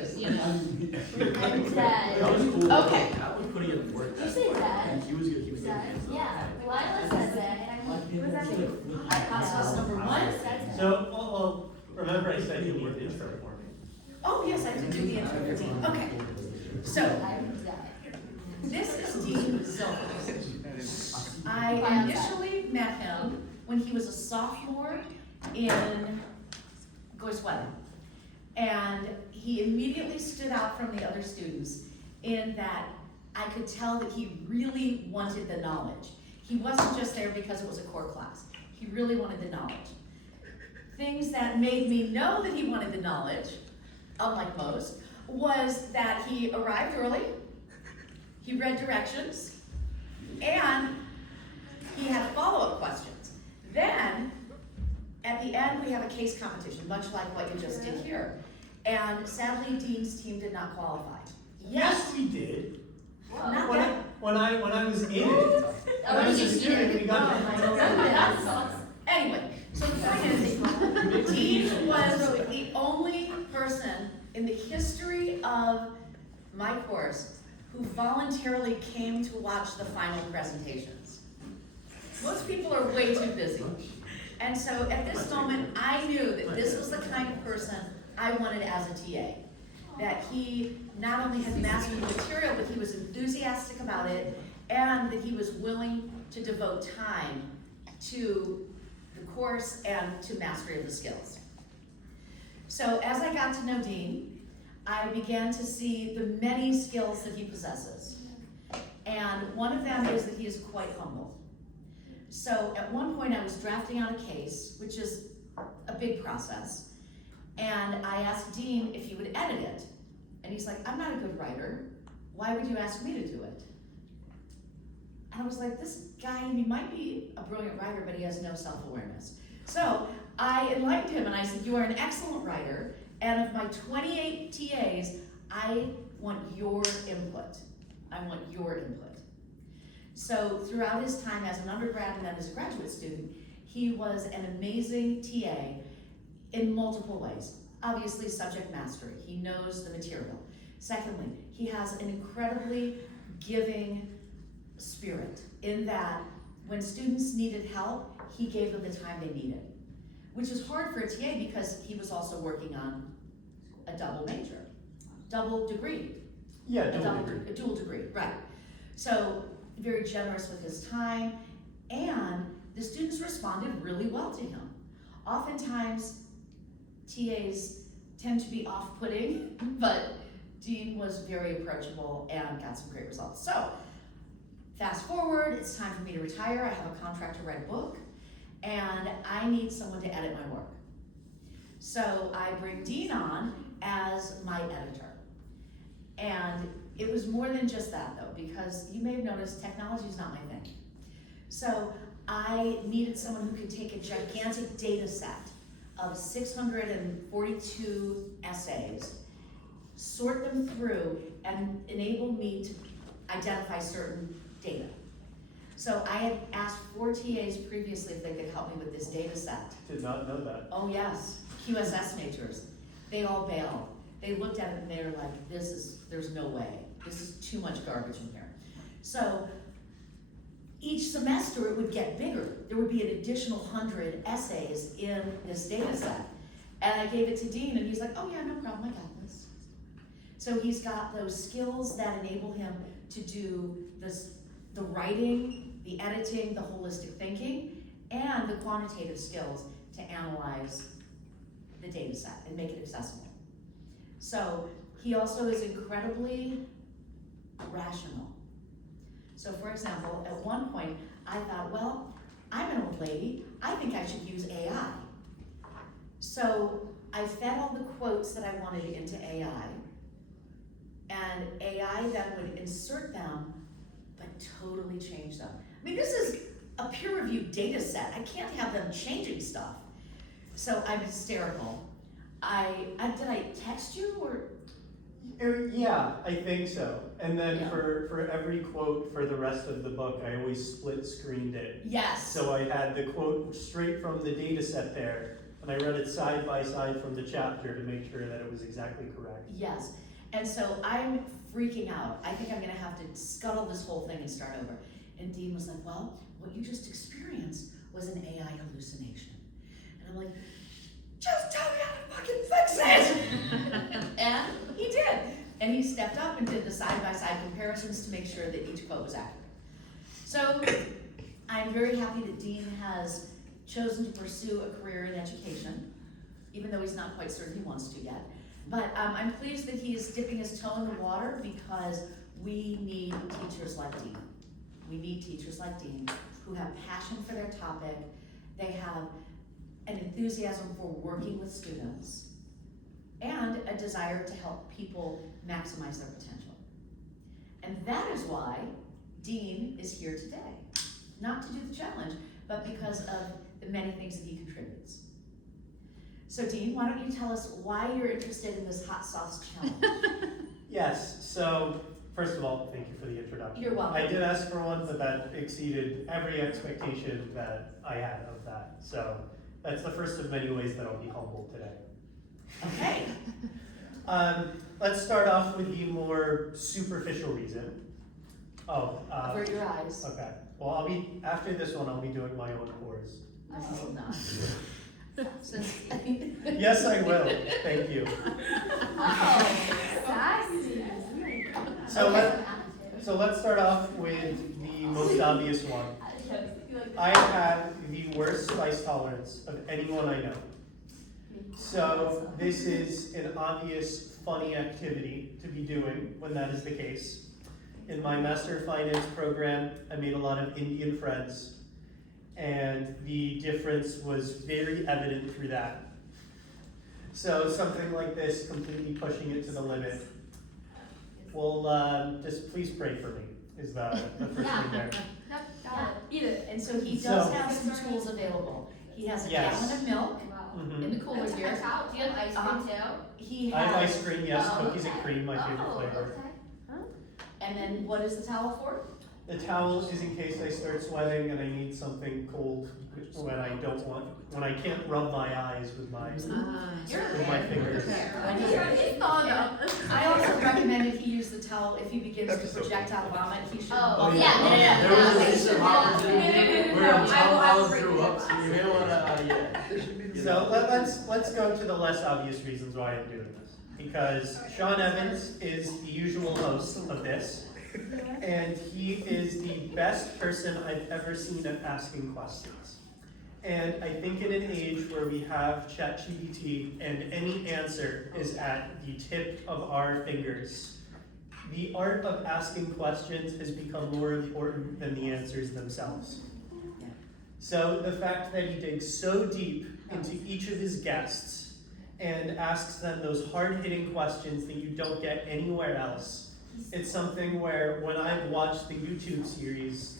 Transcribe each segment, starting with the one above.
was, you know. I'm dead. That was cool. Okay. That was putting in work. Did you say that? He was good, he was good. Dead? Yeah, Lila said that, and I'm like, what was that? Hot sauce number one. So, well, remember I said you were intro for me. Oh, yes, I did do the intro for Dean. Okay. So, I'm dead. this is Dean Zilkes. I initially met him when he was a sophomore in Goizueta. And he immediately stood out from the other students in that I could tell that he really wanted the knowledge. He wasn't just there because it was a core class. He really wanted the knowledge. Things that made me know that he wanted the knowledge, unlike most, was that he arrived early, he read directions, and he had follow-up questions. Then, at the end, we have a case competition, much like what you just did here. And sadly, Dean's team did not qualify. Yes, we did. Not When that. I was in it. When I was a student, we got to. Anyway, so the point is, Dean was the only person in the history of my course who voluntarily came to watch the final presentations. Most people are way too busy. And so at this moment, I knew that this was the kind of person I wanted as a TA. That he not only had mastered the material, but he was enthusiastic about it, and that he was willing to devote time to the course and to mastery of the skills. So as I got to know Dean, I began to see the many skills that he possesses. And one of them is that he is quite humble. So at one point I was drafting out a case, which is a big process, and I asked Dean if he would edit it. And he's like, I'm not a good writer. Why would you ask me to do it? And I was like, this guy, he might be a brilliant writer, but he has no self-awareness. So I enlightened him and I said, you are an excellent writer, and of my 28 TAs, I want your input. I want your input. So throughout his time as an undergrad and then as a graduate student, he was an amazing TA in multiple ways. Obviously, subject mastery. He knows the material. Secondly, he has an incredibly giving spirit in that when students needed help, he gave them the time they needed, which is hard for a TA because he was also working on a double major, double degree. Yeah, double degree. A dual degree, right. So very generous with his time, and the students responded really well to him. Oftentimes, TAs tend to be off-putting, but Dean was very approachable and got some great results. So, fast forward, it's time for me to retire. I have a contract to write a book, and I need someone to edit my work. So I bring Dean on as my editor. And it was more than just that though, because you may have noticed technology is not my thing. So I needed someone who could take a gigantic data set of 642 essays, sort them through, and enable me to identify certain data. So I had asked 4 TAs previously if they could help me with this data set. Did not know that. Oh yes, QSS majors. They all bailed. They looked at it and they were like, there's no way. This is too much garbage in here. So each semester it would get bigger. There would be an additional 100 essays in this data set. And I gave it to Dean and he's like, oh yeah, no problem, I got this. So he's got those skills that enable him to do the writing, the editing, the holistic thinking, and the quantitative skills to analyze the data set and make it accessible. So he also is incredibly rational. So for example, at one point, I thought, well, I'm an old lady, I think I should use AI. So I fed all the quotes that I wanted into AI, and AI then would insert them, but totally change them. I mean, this is a peer-reviewed data set. I can't have them changing stuff. So I'm hysterical. Did I text you or? Yeah, I think so. And then Yeah. for every quote for the rest of the book, I always split screened it. Yes. So I had the quote straight from the data set there, and I read it side by side from the chapter to make sure that it was exactly correct. Yes, and so I'm freaking out. I think I'm gonna have to scuttle this whole thing and start over. And Dean was like, well, what you just experienced was an AI hallucination. And I'm like, just tell me how to fucking fix it! And he did. And he stepped up and did the side-by-side comparisons to make sure that each quote was accurate. So I'm very happy that Dean has chosen to pursue a career in education, even though he's not quite certain he wants to yet. But I'm pleased that he is dipping his toe in the water because we need teachers like Dean. We need teachers like Dean who have passion for their topic. They have an enthusiasm for working with students and a desire to help people maximize their potential. And that is why Dean is here today. Not to do the challenge, but because of the many things that he contributes. So Dean, why don't you tell us why you're interested in this hot sauce challenge? Yes, so first of all, thank you for the introduction. You're welcome. I did ask for one, but that exceeded every expectation that I had of that. So that's the first of many ways that I'll be humbled today. Okay. Let's start off with the more superficial reason. Avert your eyes. Okay. Well, after this one, I'll be doing my own course. This is not. Since, Yes, I will. Thank you. Oh, sassy. So let's start off with the most obvious one. I have the worst spice tolerance of anyone I know. So this is an obvious funny activity to be doing when that is the case. In my Master of Finance program, I made a lot of Indian friends, and the difference was very evident through that. So something like this, completely pushing it to the limit. Well, just please pray for me, is the first thing there. Eat it. and so he does So- have some tools available. He has a Yes. gallon of milk Mhm. in the cooler Do you here. have ice cream too? He I have has, ice cream, yes, Oh, cookies and okay. cream, my favorite Oh, flavor. okay. and then what is the towel for? The towel is in case I start sweating and I need something cold when I can't rub my eyes with my fingers. I also recommended he use the towel if he begins to projectile vomit, he should. Oh, yeah, There was a recent no. opportunity where I will Tom bring threw it up, so you may wanna, So let's go to the less obvious reasons why I'm doing this. Because Sean Evans is the usual host of this, and he is the best person I've ever seen at asking questions. And I think in an age where we have ChatGPT and any answer is at the tip of our fingers, the art of asking questions has become more important than the answers themselves. So the fact that he digs so deep into each of his guests and asks them those hard-hitting questions that you don't get anywhere else, it's something where when I've watched the YouTube series,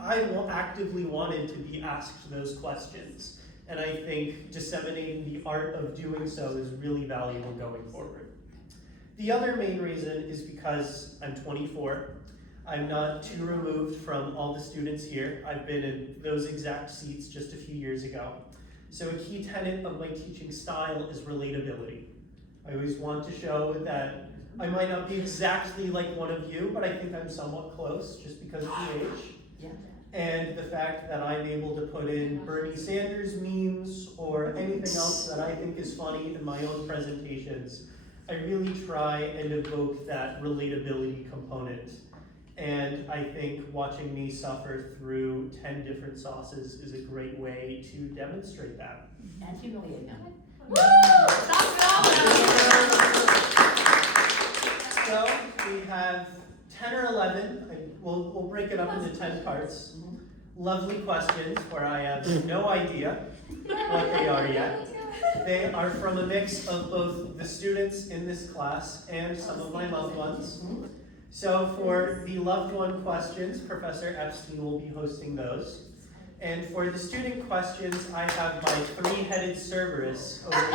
I actively wanted to be asked those questions. And I think disseminating the art of doing so is really valuable going forward. The other main reason is because I'm 24. I'm not too removed from all the students here. I've been in those exact seats just a few years ago. So a key tenet of my teaching style is relatability. I always want to show that I might not be exactly like one of you, but I think I'm somewhat close just because of the age. Yeah. And the fact that I'm able to put in Bernie Sanders memes or anything else that I think is funny in my own presentations, I really try and evoke that relatability component. And I think watching me suffer through 10 different sauces is a great way to demonstrate that. And humiliate him. So we have 10 or 11, we'll break it up into 10 parts. Lovely questions where I have no idea what they are yet. They are from a mix of both the students in this class and some of my loved ones. So for the loved one questions, Professor Epstein will be hosting those. And for the student questions, I have my three-headed Cerberus over here.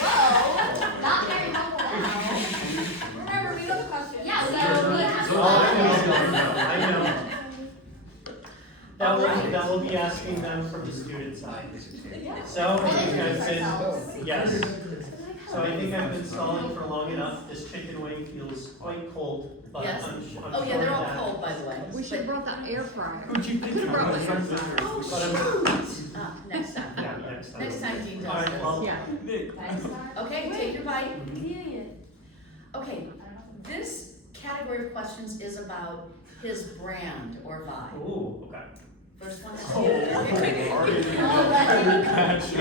Whoa, not very helpful now. Remember, we know the question. Yeah, so we have to. Oh, I know. Now, that we'll be asking them from the student side. So I think I've been, yes. So I think I've been stalling for long enough. This chicken wing feels quite cold, but Yes. I'm Oh, yeah, sure they're all that- cold, by the way. We should have brought the air fryer. Would you think about it? Oh, But I'm- shoot. Next time. Yeah, next time. Next time Dean All does right, this. well, Yeah. Okay, take your bite. Idiot. Okay, this category of questions is about his brand or vibe. ooh, okay. First one. Oh.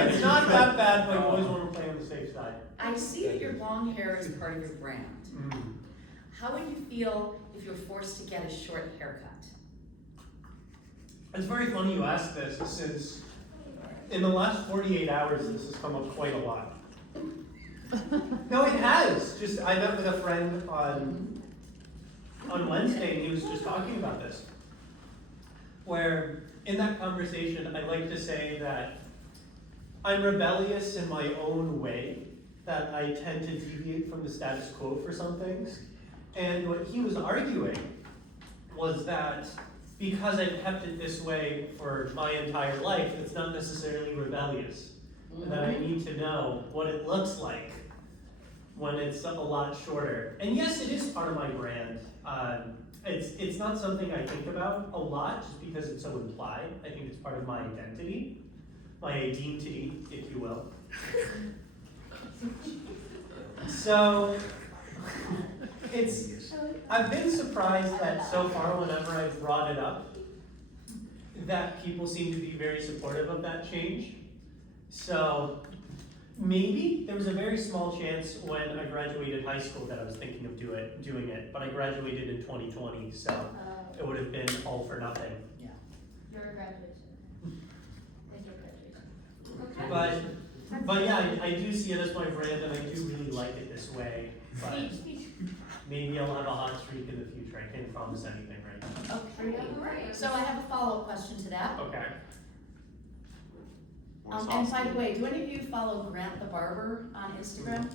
It's not that bad, but you always want to play on the safe side. I see that your long hair is part of your brand. Mm. How would you feel if you were forced to get a short haircut? It's very funny you ask this, since in the last 48 hours, this has come up quite a lot. No, it has. Just, I met with a friend on Wednesday, and he was just talking about this. Where, in that conversation, I like to say that I'm rebellious in my own way, that I tend to deviate from the status quo for some things. And what he was arguing was that because I've kept it this way for my entire life, it's not necessarily rebellious. And that I need to know what it looks like when it's a lot shorter. And yes, it is part of my brand. It's not something I think about a lot just because it's so implied. I think it's part of my identity, my identity, if you will. So, I've been surprised that so far whenever I've brought it up, that people seem to be very supportive of that change. So, maybe there was a very small chance when I graduated high school that I was thinking of doing it, but I graduated in 2020, so it would have been all for nothing. Your graduation. Thank you, graduation. Okay. But yeah, I do see it as my brand, and I do really like it this way. But Speech. maybe I'll have a hot streak in the future. I can't promise anything right now. Okay, so I have a follow-up question to that. Okay. And by the way, do any of you follow Grant the Barber on Instagram?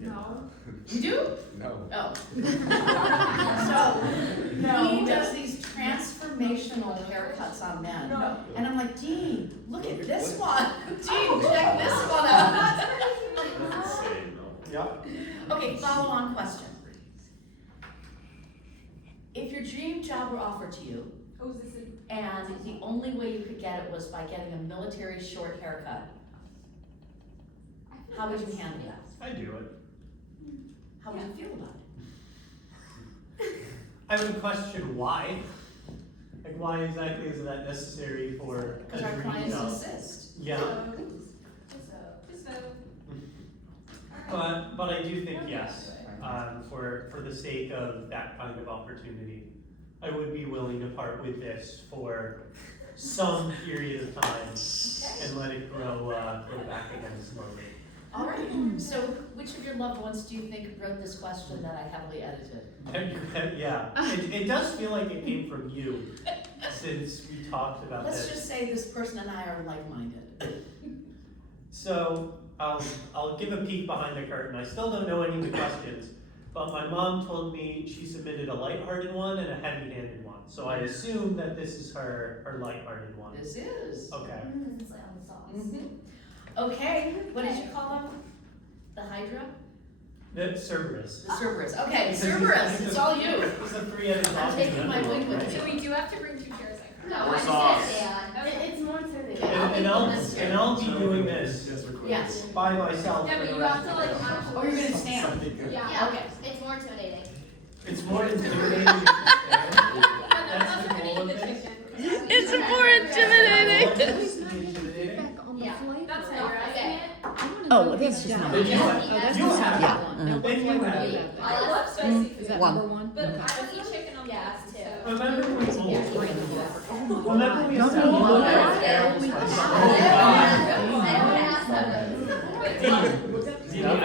No. You do? No. Oh. So, he does these transformational haircuts on men. No. And I'm like, Dean, look at this one. Dean, check this one out. Yep. Okay, follow-on question. If your dream job were offered to you, Oh, is this a? and the only way you could get it was by getting a military short haircut, how would you handle that? I do it. How would you feel about it? I would question why. Like, why exactly is that necessary for a Because our dream clients job? insist. Yeah. Just But I do think yes, for the sake of that kind of opportunity, I would be willing to part with this for some period of time and let it grow back again slowly. All right, so which of your loved ones do you think wrote this question that I heavily edited? Yeah, it does feel like it came from you, since we talked about Let's this. just say this person and I are like-minded. So I'll give a peek behind the curtain. I still don't know any of the questions, but my mom told me she submitted a lighthearted one and a heavy-handed one. So I assume that this is her lighthearted one. This is. Okay. Because it's like on the sauce. Mhm. Okay, what did you call them? The Hydra? The Cerberus. The Cerberus. Okay, Because Cerberus, he's it's all you. He's a three-headed I'm dog. taking my wing with So me. we do have to bring 2 chairs, I heard. No, Or I sauce. said, It's more to And I'll be doing this yes. by myself. Yeah, for but the you rest have to of like the time. actually. Oh, you're gonna stand? Yeah. Okay. It's more intimidating. It's more intimidating. if you stand. That's the goal of this. It's more intimidating. Intimidating. Back on the Yeah. flavor. That's how you're asking it. Oh, that's just not. Did you Oh, have- that's you just have that it. one. No, Then you what have flavor it. is that? I love spicy Is food. that One. number one? But Okay. I would eat chicken on gas too. Remember when we Yeah, sat it's right in the middle. Remember we No, sat no, and no, looked no, at no. Errol's Oh, place? God.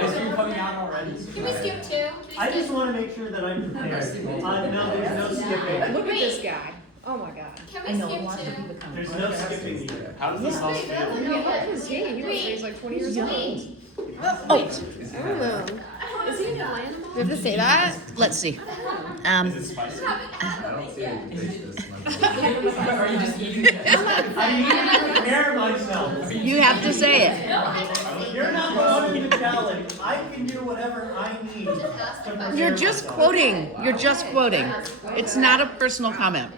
Ice cream coming out already? Can we skip 2? I just want to make sure that I'm prepared. No, there's no skipping. Look at this guy. Oh my God. Can I we know skip lots of 2? people come. There's no skipping here. How does this house feel? Yeah, what is he? He was he's like 20 years old. Wait. Oh, I don't know. Is he in Atlanta? we have to say that? Let's see. Is it spicy? I haven't had I don't see any taste this much. Are you just eating it? I need to prepare myself. You have to say it. No, I didn't You're not the one in the challenge. I can do whatever I need to prepare You're just myself. quoting. You're just quoting. It's not a personal comment.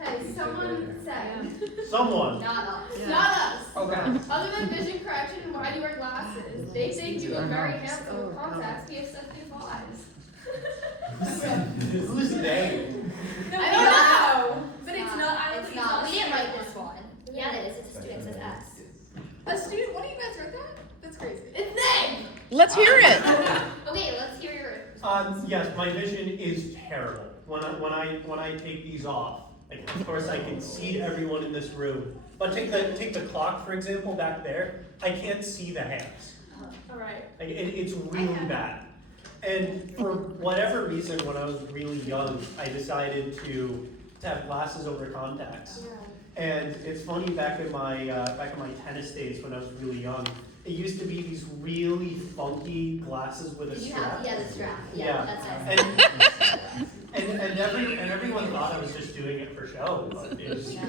Okay, someone said, Someone. not us. Not us. Okay. Other than vision correction and why you wear glasses, they think you look very handsome with contacts. He has such beautiful eyes. Who's they? I don't know, but it's not. I don't It's think not. We it's didn't write this one. Yeah, it is. It's a student. It says S. a student. One of you guys wrote that? That's crazy. It's them. Let's hear it. Okay, let's hear your. Yes, my vision is terrible. When I take these off, like, of course I can see everyone in this room. But take the clock, for example, back there. I can't see the hands. All right. Like, it's really bad. And for whatever reason, when I was really young, I decided to have glasses over contacts. And it's funny, back in my tennis days when I was really young, it used to be these really funky glasses with a Did you strap. have? Yeah, the strap. Yeah. Yeah, that's nice. And everyone thought I was just doing it for show, but it was. Yeah.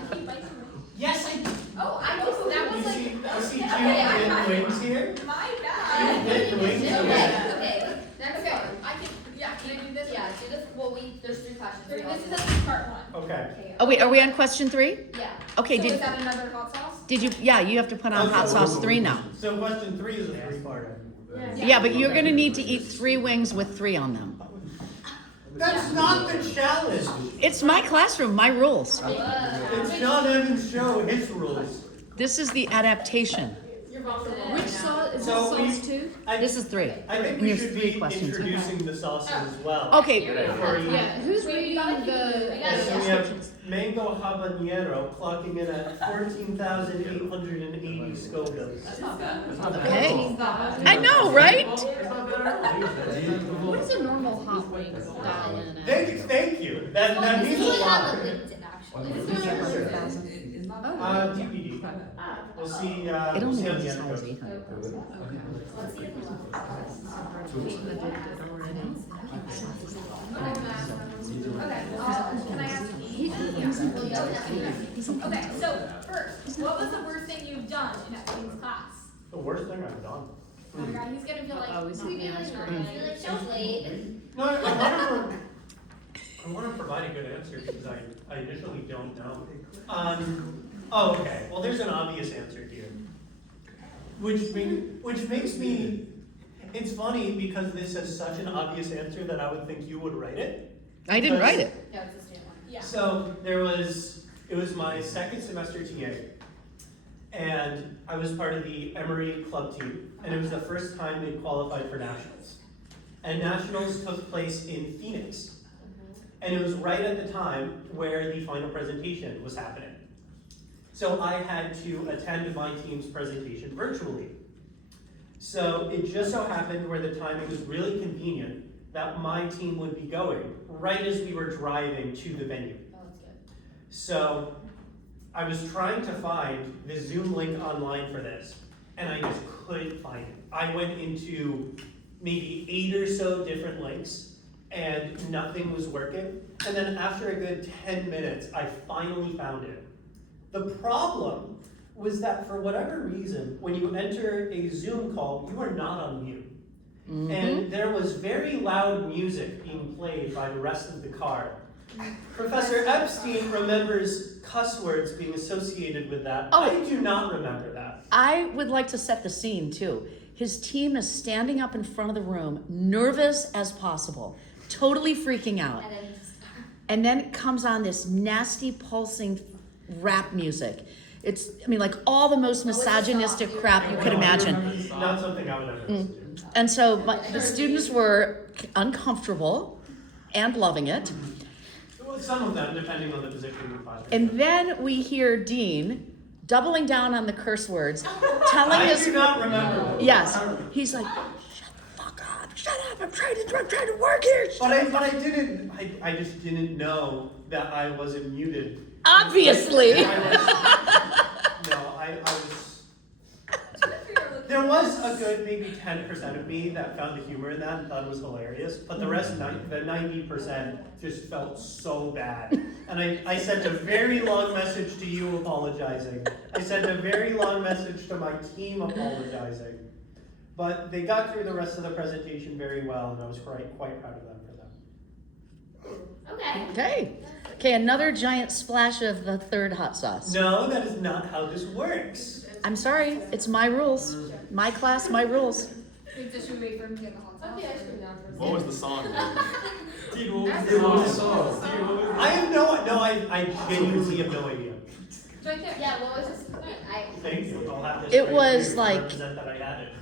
Yes, I. Oh, I know. So that You was like. see two Okay, thin wings here. My Two bad. thin wings here. Okay. Next Okay, one. I can. Yeah, can I do this? Yeah, do the. Well, there's 3 questions. This is actually part 1. Okay. Okay. Oh wait, are we on question 3? Yeah. Okay, So is did that another hot sauce? yeah, you have to put on hot sauce 3 now. So question 3 is a 3-parter. Yeah, but you're gonna need to eat 3 wings with 3 on them. That's not the challenge. It's my classroom, my rules. It's not Evan's show, his rules. This is the adaptation. You're wrong. Which sauce, is this So we- sauce too? This is 3. I think And we there's should 3 be questions. introducing the sauces as well. Okay, Before you- Yeah, who's reading the? Yeah, So we have mango habanero clocking in at 14,880 Scovilles. okay. I know, right? What is a normal hot wing dial in at? Thank you. That means a This is on lot. the LinkedIn, actually. TBD. We'll see. It We'll only see on goes the as end high of as it. 800,000. Let's see if we Okay, can I ask you? Okay, so first, what was the worst thing you've done in Epstein's class? The worst thing I've done. Oh my god, he's gonna feel like. Always We feel like, so late. No, I want to provide a good answer because I initially don't know. Oh, okay. Well, there's an obvious answer here, which makes me. It's funny because this is such an obvious answer that I would think you would write it. I didn't write it. No, it's a student one. Yeah. So it was my second semester TA, and I was part of the Emory club team, and it was the first time they qualified for nationals. And nationals took place in Phoenix, and it was right at the time where the final presentation was happening. So I had to attend my team's presentation virtually. So it just so happened where the timing was really convenient that my team would be going right as we were driving to the venue. Oh, that's good. So I was trying to find the Zoom link online for this, and I just couldn't find it. I went into maybe 8 or so different links, and nothing was working. And then after a good 10 minutes, I finally found it. The problem was that for whatever reason, when you enter a Zoom call, you are not on mute. And there was very loud music being played by the rest of the car. Professor Epstein remembers cuss words being associated with that. Oh. I do not remember that. I would like to set the scene too. His team is standing up in front of the room, nervous as possible, totally freaking out. And then just. And then it comes on this nasty pulsing rap music. It's, I mean, like all the most misogynistic crap you could imagine. Not something I would ever listen to. And so the students were uncomfortable and loving it. Well, some of them, depending on the position in the classroom. And then we hear Dean doubling down on the curse words, telling I us, do not remember. yes, he's like, shut the fuck up, shut up, I'm trying to work here. But I just didn't know that I wasn't muted. Obviously. I was. There was a good maybe 10% of me that found the humor in that and thought it was hilarious, but the rest, the 90% just felt so bad. And I sent a very long message to you apologizing. I sent a very long message to my team apologizing. But they got through the rest of the presentation very well, and I was quite proud of them for that. Okay. Okay, another giant splash of the third hot sauce. No, that is not how this works. I'm sorry, it's my rules. My class, my rules. Wait, should we wait for him to get the hot sauce? Okay, ice cream now. What was the song? Dude, what was the song? song? I have I genuinely have no idea. It's right there. Yeah, what was this? Thank you. I'll have this It right was here to like- represent that I had it.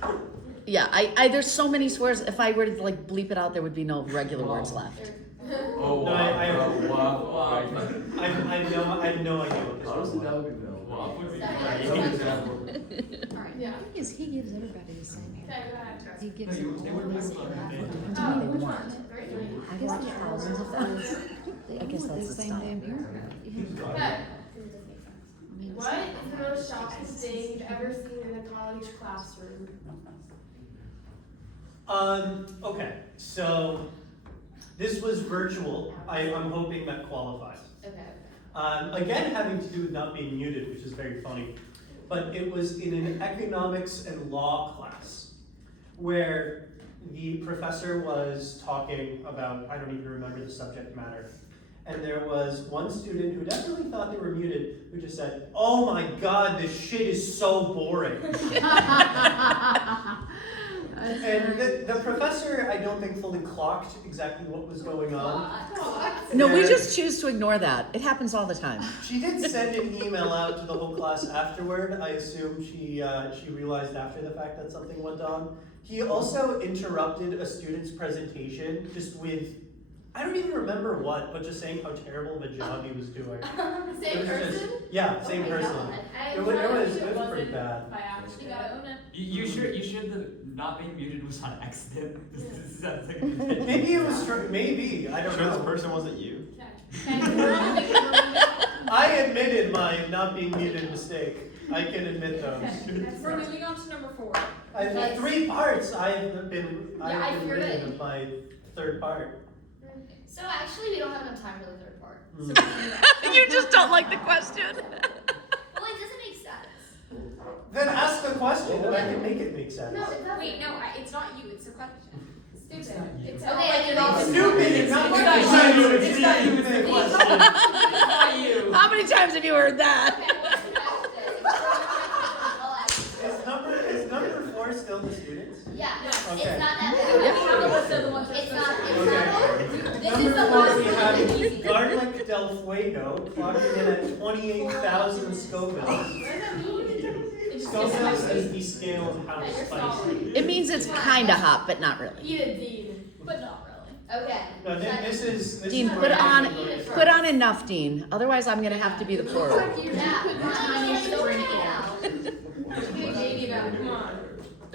Yeah, I there's so many swears. If I were to like bleep it out, there would be no regular words left. Oh, No, wow. I wow. I have no idea what this was. Wow. Alright, yeah. Is he gives everybody the same Okay, go ahead. He gives them all the same Oh, they which want. one? Great. I watch thousands of those. I guess that's the same style. damn ear. Okay. What is the most shocking thing you've ever seen in a college classroom? Okay, so this was virtual. I'm hoping that qualifies. Okay. Again, having to do with not being muted, which is very funny. But it was in an economics and law class where the professor was talking about, I don't even remember the subject matter. And there was one student who definitely thought they were muted, who just said, "Oh my God, this shit is so boring." And the professor, I don't think fully clocked exactly what was going on. No, we Yeah. just choose to ignore that. It happens all the time. She did send an email out to the whole class afterward. I assume she realized after the fact that something went on. He also interrupted a student's presentation just with, I don't even remember what, but just saying how terrible of a job he was doing. Same It was person? just- yeah, same Oh my person. God. It was pretty bad. By accident. You sure the not being muted was on accident? This sounds like Maybe it was, maybe, I don't Sure this know. person wasn't you? I admitted my not being muted mistake. I can admit those. We're moving on to number 4. I have 3 parts I've been Yeah, I feared written it. of my third part. So actually, we don't have enough time for the third part. So Mm. we're gonna do that. You just don't like the question. Well, it doesn't make sense. Then ask the question and I can make it make sense. No, it doesn't. Wait, no, it's not you. It's a question. Stupid. It's Okay, like and an then- opposite. Stupid, it's not It's like not it's you, not it's it's not not you, you, it's the the question. Not you. How many times have you heard that? Okay, what's the question? Is number 4 still the students? Yeah, Okay. it's not that Yeah. bad. We have a list of the ones that It's are not, supposed it's to not. This is Number the 4, last we one have that's easy. Garlic Del Fuego clocking in at 28,000 Scovilles. What does that mean? It's Scoville's is the scale of how Yeah, you're spicy. solid. It means it's kinda hot, but not really. Eat a dean, but not really. Okay. No, this is. Dean, is put where on, I'm going to- put on enough, Dean. Otherwise, I'm gonna have to be the poor. Yeah, I'm so ready now. Big baby about it. Come on.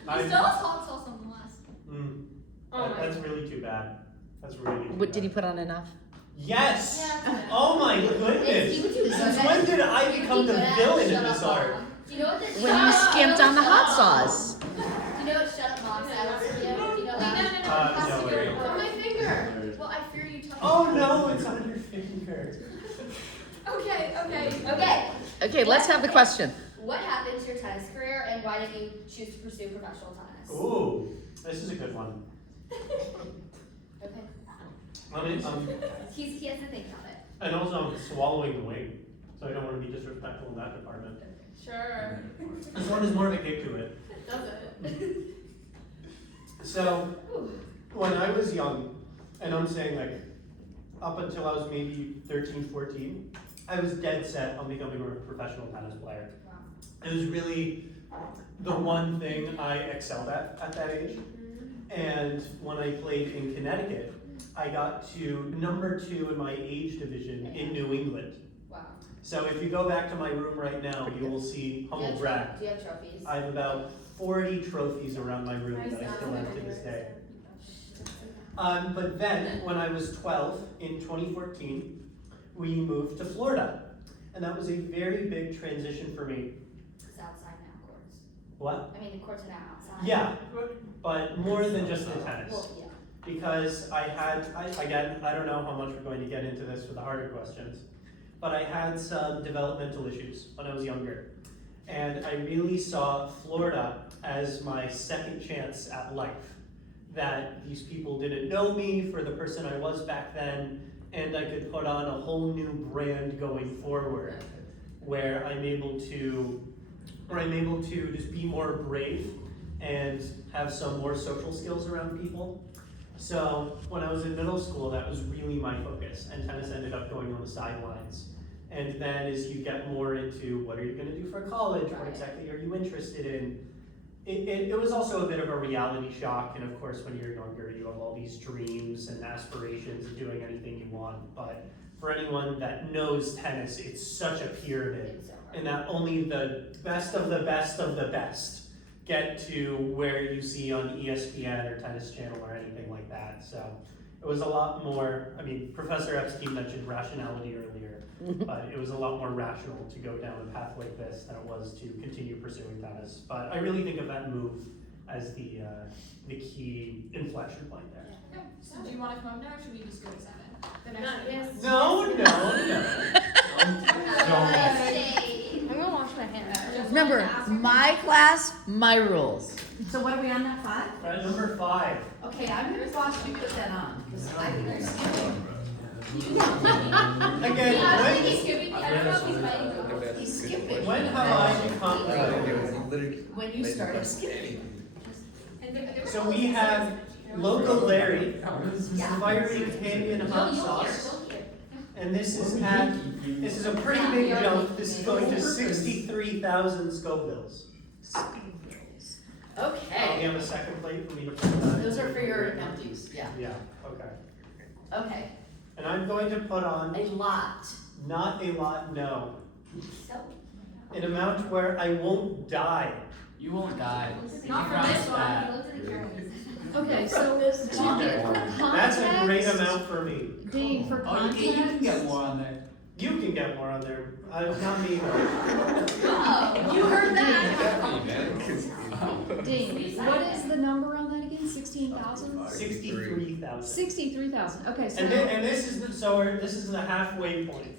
I'm- Still has hot sauce on the last. Mm, Oh my. that's really too bad. That's really too What, did he bad. put on enough? Yes! Yeah. Oh my goodness! Since when did I become the villain in this art? Do you know what the When you skimped on the hot sauce. Do you know what shut up mom sounds to you? Do you know Wait, that? No, wait. On my finger. Well, I fear you touched. Oh no, it's on your finger. Okay, okay. Okay. Okay, let's have the question. What happened to your tennis career and why did you choose to pursue professional tennis? Ooh, this is a good one. Okay. Let me, He has to think about it. and also I'm swallowing the wing, so I don't want to be disrespectful in that department. Sure. This one is more of a kick to it. Does it? So, when I was young, and I'm saying like, up until I was maybe 13, 14, I was dead set on becoming a professional tennis player. Wow. It was really the one thing I excelled at that age. And when I played in Connecticut, I got to number 2 in my age division in New England. Wow. So if you go back to my room right now, you will see, humble brag, Do you have trophies? I have about 40 trophies around my room that I still have to this day. But then, when I was 12, in 2014, we moved to Florida. And that was a very big transition for me. Southside now, of course. What? I mean, the courts are now outside. Yeah, but more than just the tennis. Well, yeah. Because again, I don't know how much we're going to get into this for the harder questions, but I had some developmental issues when I was younger. And I really saw Florida as my second chance at life. That these people didn't know me for the person I was back then, and I could put on a whole new brand going forward, where I'm able to just be more brave and have some more social skills around people. So when I was in middle school, that was really my focus, and tennis ended up going on the sidelines. And then as you get more into what are you gonna do for college, what exactly are you interested in, it was also a bit of a reality shock, and of course when you're younger you have all these dreams and aspirations of doing anything you want, but for anyone that knows tennis, it's such a pyramid, It's so hard. and that only the best of the best of the best get to where you see on ESPN or Tennis Channel or anything like that. So it was a lot more, I mean, Professor Epstein mentioned rationality earlier, but it was a lot more rational to go down a path like this than it was to continue pursuing tennis. But I really think of that move as the key inflection point there. Okay, so do you want to come up now, or should we just go to 7? The next Not one. this. No. Stay. I'm gonna wash my hands. Remember, my class, my rules. So what are we on that 5? Right, number 5. Okay, I'm gonna watch you put that on, because I think you're skipping. Again, Yeah, I when, think he's skipping. I don't know if he's biting though. He's skipping. when have I become, When you started skipping. And there so we have Local Larry, Yeah. Fiery Canyon Hot You'll hear, Sauce, you'll hear. and this is a pretty big jump. This is going to 63,000 Scovilles. Oh, we Okay, have a second plate for me to put that. those are for your empties, yeah. Yeah, okay. Okay, And I'm going to put on, a lot. not a lot, no, So. an amount where I won't die. You won't die. Not You for this promise one. that. You looked at the cameras. Okay, so This to one. get for That's a great context, amount for me. Dean, for Oh, you can get context, more on there. You can get more on there, not me. Oh, You heard that? Dean, what is the number on that again? 16,000? 63,000. 63,000, okay, so. And this is this is the halfway point.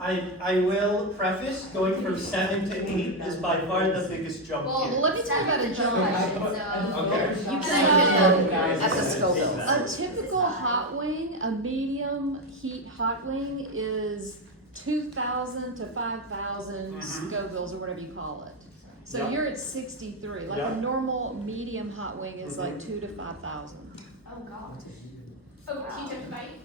I will preface going from 7 to 8 is by far the biggest jump Well, here. let me tell you about a jump. Okay. You So- can hit them at the Scoville. A typical hot wing, a medium heat hot wing is 2,000 to 5,000 Scovilles or whatever you call it. So Yep. you're at 63, like Yep. a normal medium hot wing is like 2 to 5,000. Oh, God. Oh, he took a bite?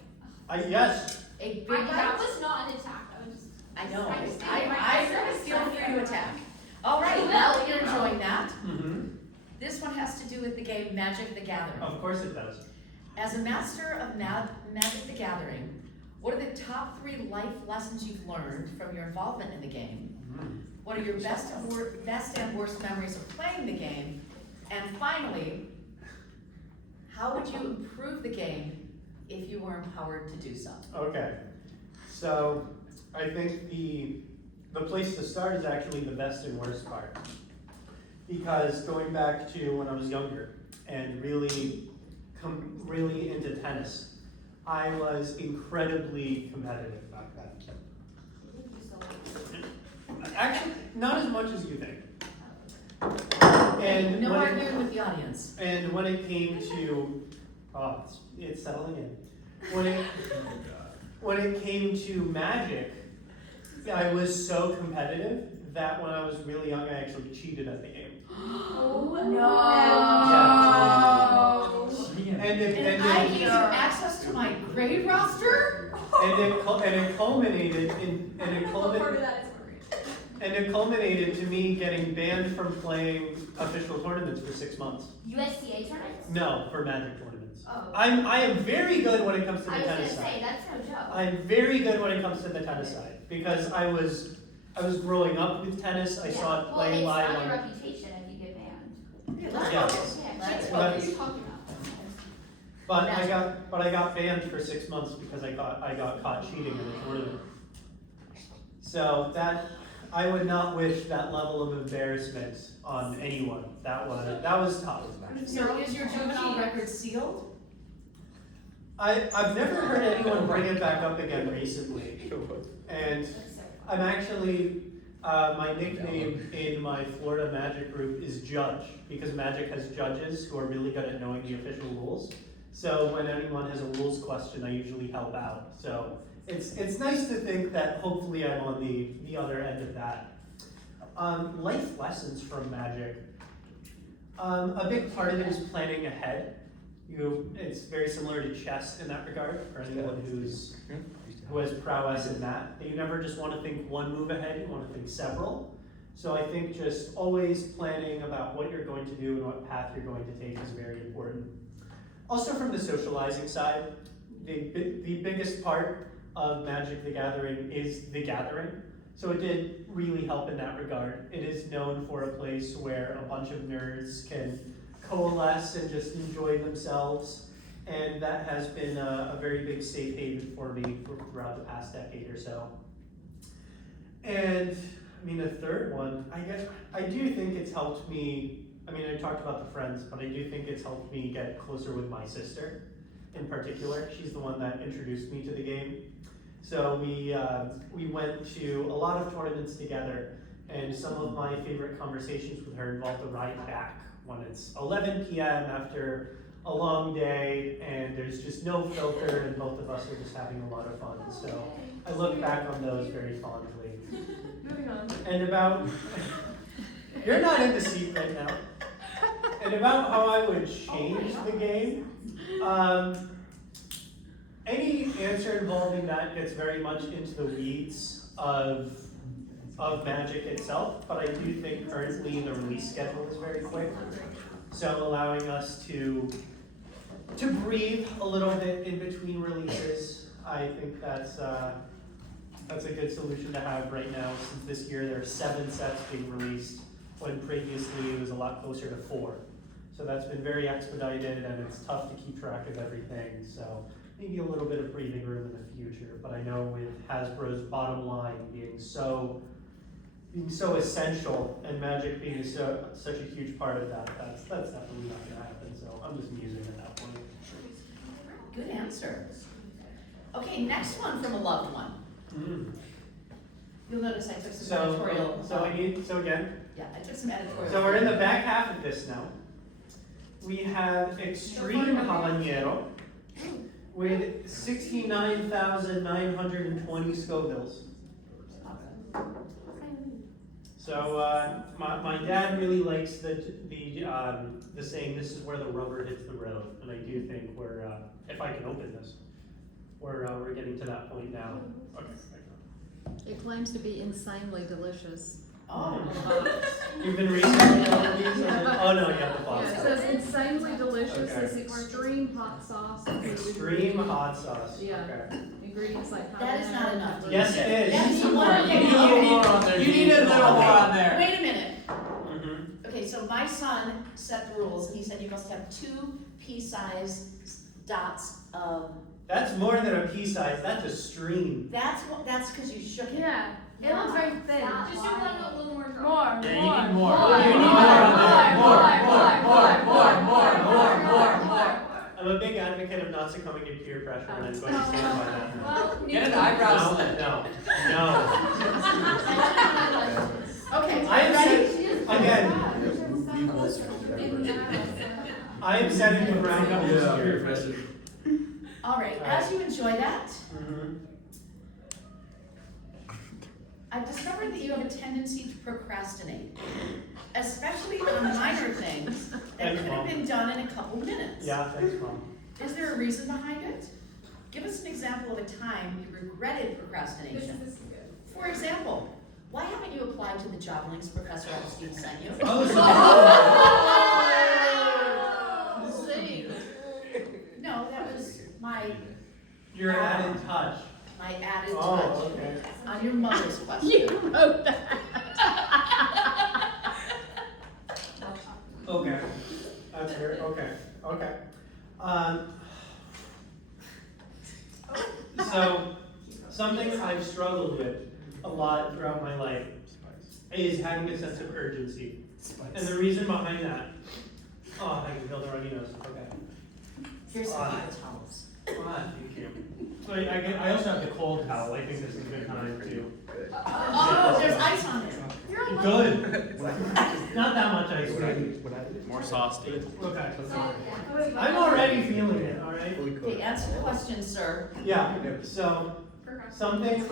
Yes, A big That bite? was not an attack, I was just. I know, I just- I feel free to attack. All right, now that you're enjoying that, this one has to do with the game Magic the Gathering. of course it does. As a master of Magic the Gathering, what are the top 3 life lessons you've learned from your involvement in the game? What are your best and worst memories of playing the game? And finally, how would you improve the game if you were empowered to do so? Okay, so I think the place to start is actually the best and worst part. Because going back to when I was younger and really into tennis, I was incredibly competitive back then. Actually, not as much as you think. And No when arguing with the audience. And when it came to, it's settling in. When it came to Magic, I was so competitive that when I was really young, I actually cheated at the game. Oh, And I gave you access to my grade roster? And it culminated to me getting banned from playing official tournaments for 6 months. USTA tournaments? No, for Magic tournaments. Oh. I am very good when it comes to I the was gonna tennis say, side. that's no joke. I'm very good when it comes to the tennis side because I was growing up with tennis. I saw it play live Well, it's not your on. reputation if you get banned. Yeah, let's Yeah. focus. Yeah, Let's shit, But- what are you talking about? But I got banned for 6 months because I got caught cheating in the tournament. So that I would not wish that level of embarrassment on anyone. That was tough. So is your juvenile record sealed? I've never heard anyone bring it back up again recently. And I'm actually, my nickname in my Florida Magic group is Judge, because Magic has judges who are really good at knowing the official rules. So when anyone has a rules question, I usually help out. So it's nice to think that hopefully I'm on the other end of that. Life lessons from Magic. A big part of it is planning ahead. It's very similar to chess in that regard, for anyone who has prowess in that. You never just want to think one move ahead, you want to think several. So I think just always planning about what you're going to do and what path you're going to take is very important. Also from the socializing side, the biggest part of Magic the Gathering is the gathering. So it did really help in that regard. It is known for a place where a bunch of nerds can coalesce and just enjoy themselves. And that has been a very big safe haven for me throughout the past decade or so. And I mean, a third one, I do think it's helped me. I mean, I talked about the friends, but I do think it's helped me get closer with my sister in particular. She's the one that introduced me to the game. So we went to a lot of tournaments together, and some of my favorite conversations with her involved a ride back when it's 11 p.m. after a long day, and there's just no filter, and both of us are just having a lot of fun. So I look back on those very fondly. Moving on. And about, you're not in the seat right now. And about how I would change the game. Any answer involving that gets very much into the weeds of Magic itself, but I do think currently the release schedule is very quick. So allowing us to breathe a little bit in between releases, I think that's a good solution to have right now, since this year there are 7 sets being released, when previously it was a lot closer to 4. So that's been very expedited, and it's tough to keep track of everything, so maybe a little bit of breathing room in the future. But I know with Hasbro's bottom line being so essential, and Magic being such a huge part of that, that's definitely not gonna happen, so I'm just musing at that point. Good answer. Okay, next one from a loved one. You'll notice I took some editorial. Again, I took some editorial. so we're in the back half of this now. We have Extreme Habanero with 69,920 Scovilles. So my dad really likes the saying, "This is where the rubber hits the road," and I do think we're if I can open this, we're getting to that point now. Okay. It claims to be insanely delicious. Oh. You've been researching all of these? Oh no, you have the box. Yeah, it says insanely delicious, Okay. this extreme hot sauce. Extreme hot sauce. Yeah. Okay. Ingredients like That is not enough. Yes, it is. Yes, You more. need a little more on there. You need a little more on there. Wait a minute. Mm-hmm. Okay, so my son set the rules, and he said you must have 2 pea-sized dots of, That's more than a pea size. That's a stream. that's because you shook it. Yeah, it looks very thin. Stop. Just do a little more. More, Yeah, you need more. more, You need more, more on there. more. I'm a big advocate of not succumbing to peer pressure, and I'm going to stand by that. Well, Get an eyebrow No, slit. no. Okay, I am ready? Again, I am setting the ground up this year. pressure. All right, as you enjoy that, Mhm. I've discovered that you have a tendency to procrastinate, especially on minor things that Thanks, could have Mom. been done in a couple minutes. Yeah, thanks, Mom. Is there a reason behind it? Give us an example of a time you regretted procrastination. This is good. For example, why haven't you applied to the job links Professor Epstein sent you? No, that was my Your added touch. added Oh, touch okay. on your mother's question. You wrote that. Okay. That's fair. Okay. Okay. So, something I've struggled with a lot throughout my life is having a sense of urgency. And the reason behind that, oh, I can feel the runny nose, okay. Here's some paper towels. Thank you. So I also have the cold towel, I think this is a good time to. Oh, there's ice on it. Good. Not that much ice cream. More sauce, dude. Okay. So, yeah. I'm already feeling it, alright? Okay, answer the question, sir. Yeah, so something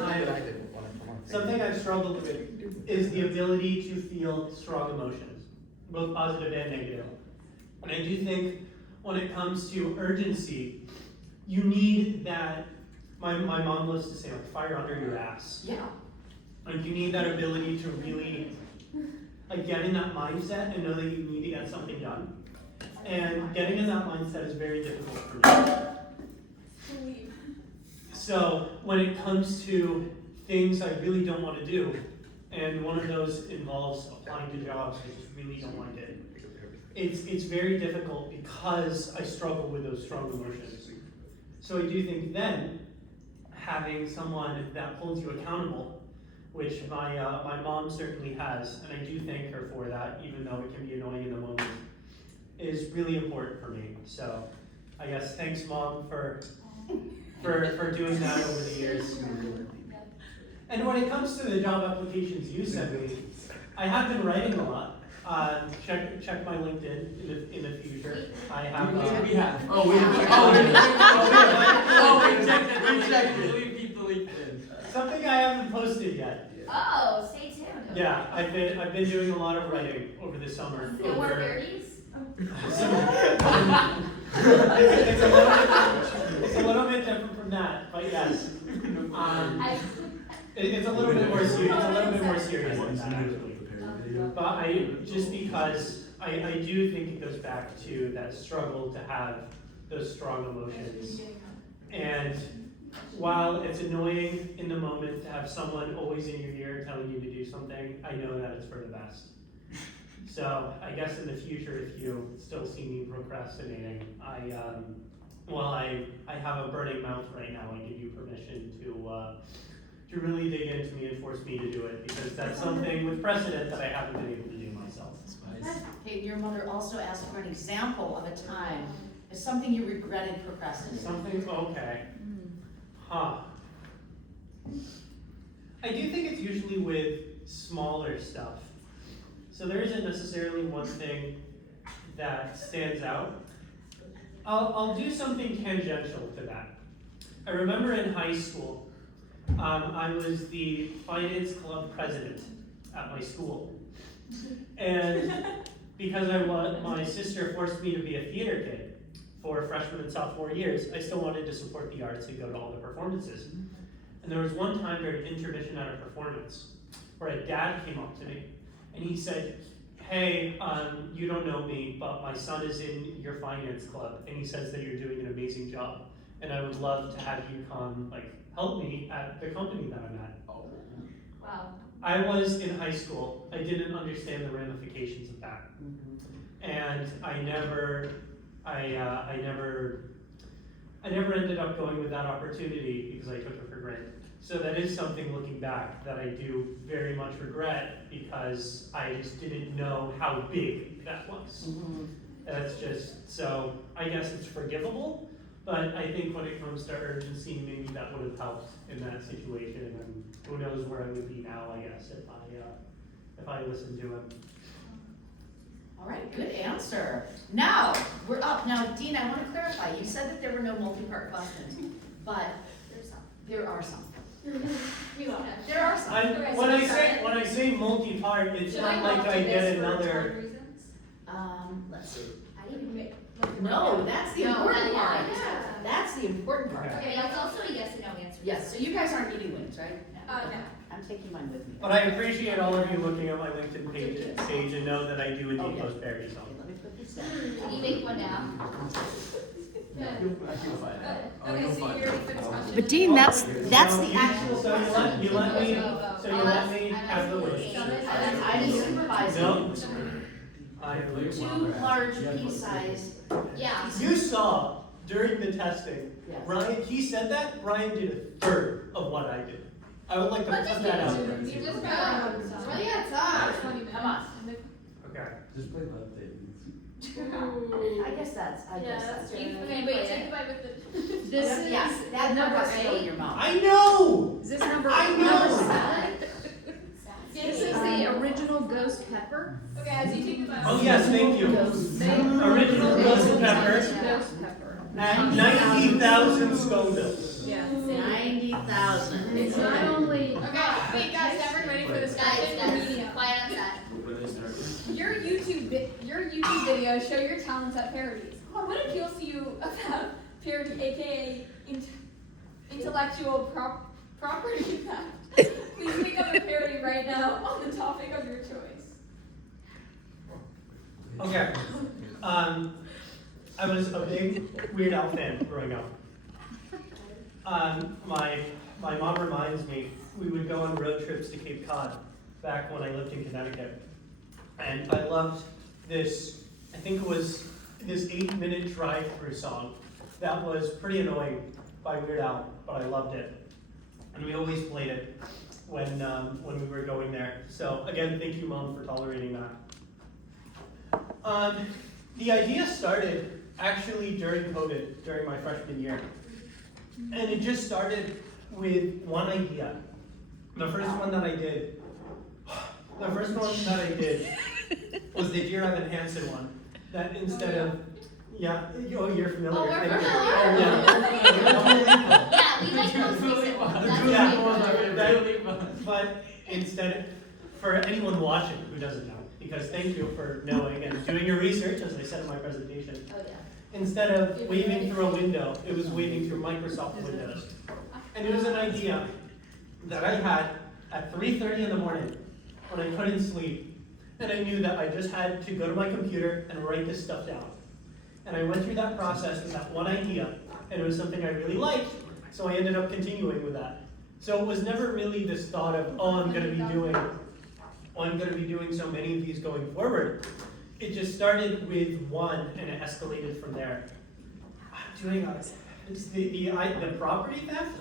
I've struggled with is the ability to feel strong emotions, both positive and negative. And I do think when it comes to urgency, you need that, my mom loves to say, like, fire under your ass. Yeah. Like, you need that ability to really, like, get in that mindset and know that you need to get something done. And getting in that mindset is very difficult for me. So when it comes to things I really don't want to do, and one of those involves applying to jobs I just really don't like it, it's very difficult because I struggle with those strong emotions. So I do think then having someone that holds you accountable, which my mom certainly has, and I do thank her for that, even though it can be annoying in the moment, is really important for me. So I guess thanks, Mom, for doing that over the years. And when it comes to the job applications you sent me, I have been writing a lot. Check my LinkedIn in the future. I have. We have. Oh, we have. Oh, we checked it. We checked it. We keep the LinkedIn. Something I haven't posted yet. Oh, stay tuned. Yeah, I've been doing a lot of writing over the summer. No more birdies? It's a little bit different from that, but yes. It's a little bit more serious. It's a little bit more serious than that, actually. But just because I do think it goes back to that struggle to have those strong emotions. And while it's annoying in the moment to have someone always in your ear telling you to do something, I know that it's for the best. So I guess in the future, if you still see me procrastinating, I have a burning mouth right now. I give you permission to really dig into me and force me to do it, because that's something with precedent that I haven't been able to do myself. Hey, your mother also asked for an example of a time, is something you regretted procrastinating. Something, okay. Huh. I do think it's usually with smaller stuff. So there isn't necessarily one thing that stands out. I'll do something tangential to that. I remember in high school, I was the finance club president at my school. And because my sister forced me to be a theater kid for freshman and sophomore years, I still wanted to support the arts and go to all the performances. And there was one time during intermission at a performance where a dad came up to me and he said, hey, you don't know me, but my son is in your finance club and he says that you're doing an amazing job. And I would love to have you come help me at the company that I'm at. Wow. I was in high school. I didn't understand the ramifications of that. And I never ended up going with that opportunity because I took it for granted. So that is something, looking back, that I do very much regret, because I just didn't know how big that was. That's just, so I guess it's forgivable, but I think when it comes to urgency, maybe that would have helped in that situation, and who knows where I would be now, I guess, if I listened to him. All right, good answer. Now, we're up. Now, Dean, I want to clarify. You said that there were no multi-part questions, but there are some. We want it. There are some. When I say multi-part, it's not like I get another. Let's see. I didn't make. No, that's the important part. Yeah. That's the important part. Okay. Okay, that's also a yes and no answer. Yes, so you guys aren't eating wings, right? No. I'm taking mine with me. But I appreciate all of you looking at my LinkedIn page and know that I do indeed Okay. post parodies on. Okay, let me put this down. Can you make one now? Okay, so you're ready for this question? But Dean, that's the actual So you let me have the wish. I just supervised No? it. I Two large pea-sized. Yeah. You saw during the testing, Yes. Ryan, he said that, Ryan did a third of what I did. I would like to Let's put just that out keep there. it. You just We're got running out of time. Come on. Okay. Just play birthday. I guess that's, Yeah, that's true. Okay, wait, take a bite with the. This is Yes, that number has to go in 8. your mouth. I know! Is this number I know. number 7? This is the original ghost pepper. Okay, as you take the bite. Oh yes, thank you. Original ghost pepper Ghost pepper. at 90,000 Scovilles. Yeah. 90,000. It's not only. Okay, wait, guys, everyone ready for this question? Media. Quiet on set. Your YouTube videos show your talents at parodies. What appeals to you about parody, aka intellectual property theft? Please think of a parody right now on the topic of your choice. Okay. I was a big Weird Al fan growing up. My mom reminds me, we would go on road trips to Cape Cod back when I lived in Connecticut. And I loved this, I think it was this 8-minute drive-through song that was pretty annoying by Weird Al, but I loved it. And we always played it when we were going there. So again, thank you, Mom, for tolerating that. The idea started actually during COVID, during my freshman year. And it just started with one idea. The first one that I did was the Dear Evan Hansen one. That instead of, yeah, oh, you're familiar. Oh, we're Thank you. familiar. Oh, yeah. Yeah, we like those Really music. fun. That's Yeah. Really fun. But instead, for anyone watching who doesn't know, because thank you for knowing and doing your research, as I said in my presentation. Oh, yeah. Instead of waving through a window, it was waving through Microsoft Windows. And it was an idea that I had at 3:30 in the morning when I couldn't sleep. And I knew that I just had to go to my computer and write this stuff down. And I went through that process with that one idea, and it was something I really liked, so I ended up continuing with that. So it was never really this thought of, I'm gonna be doing so many of these going forward. It just started with one, and it escalated from there. The property theft?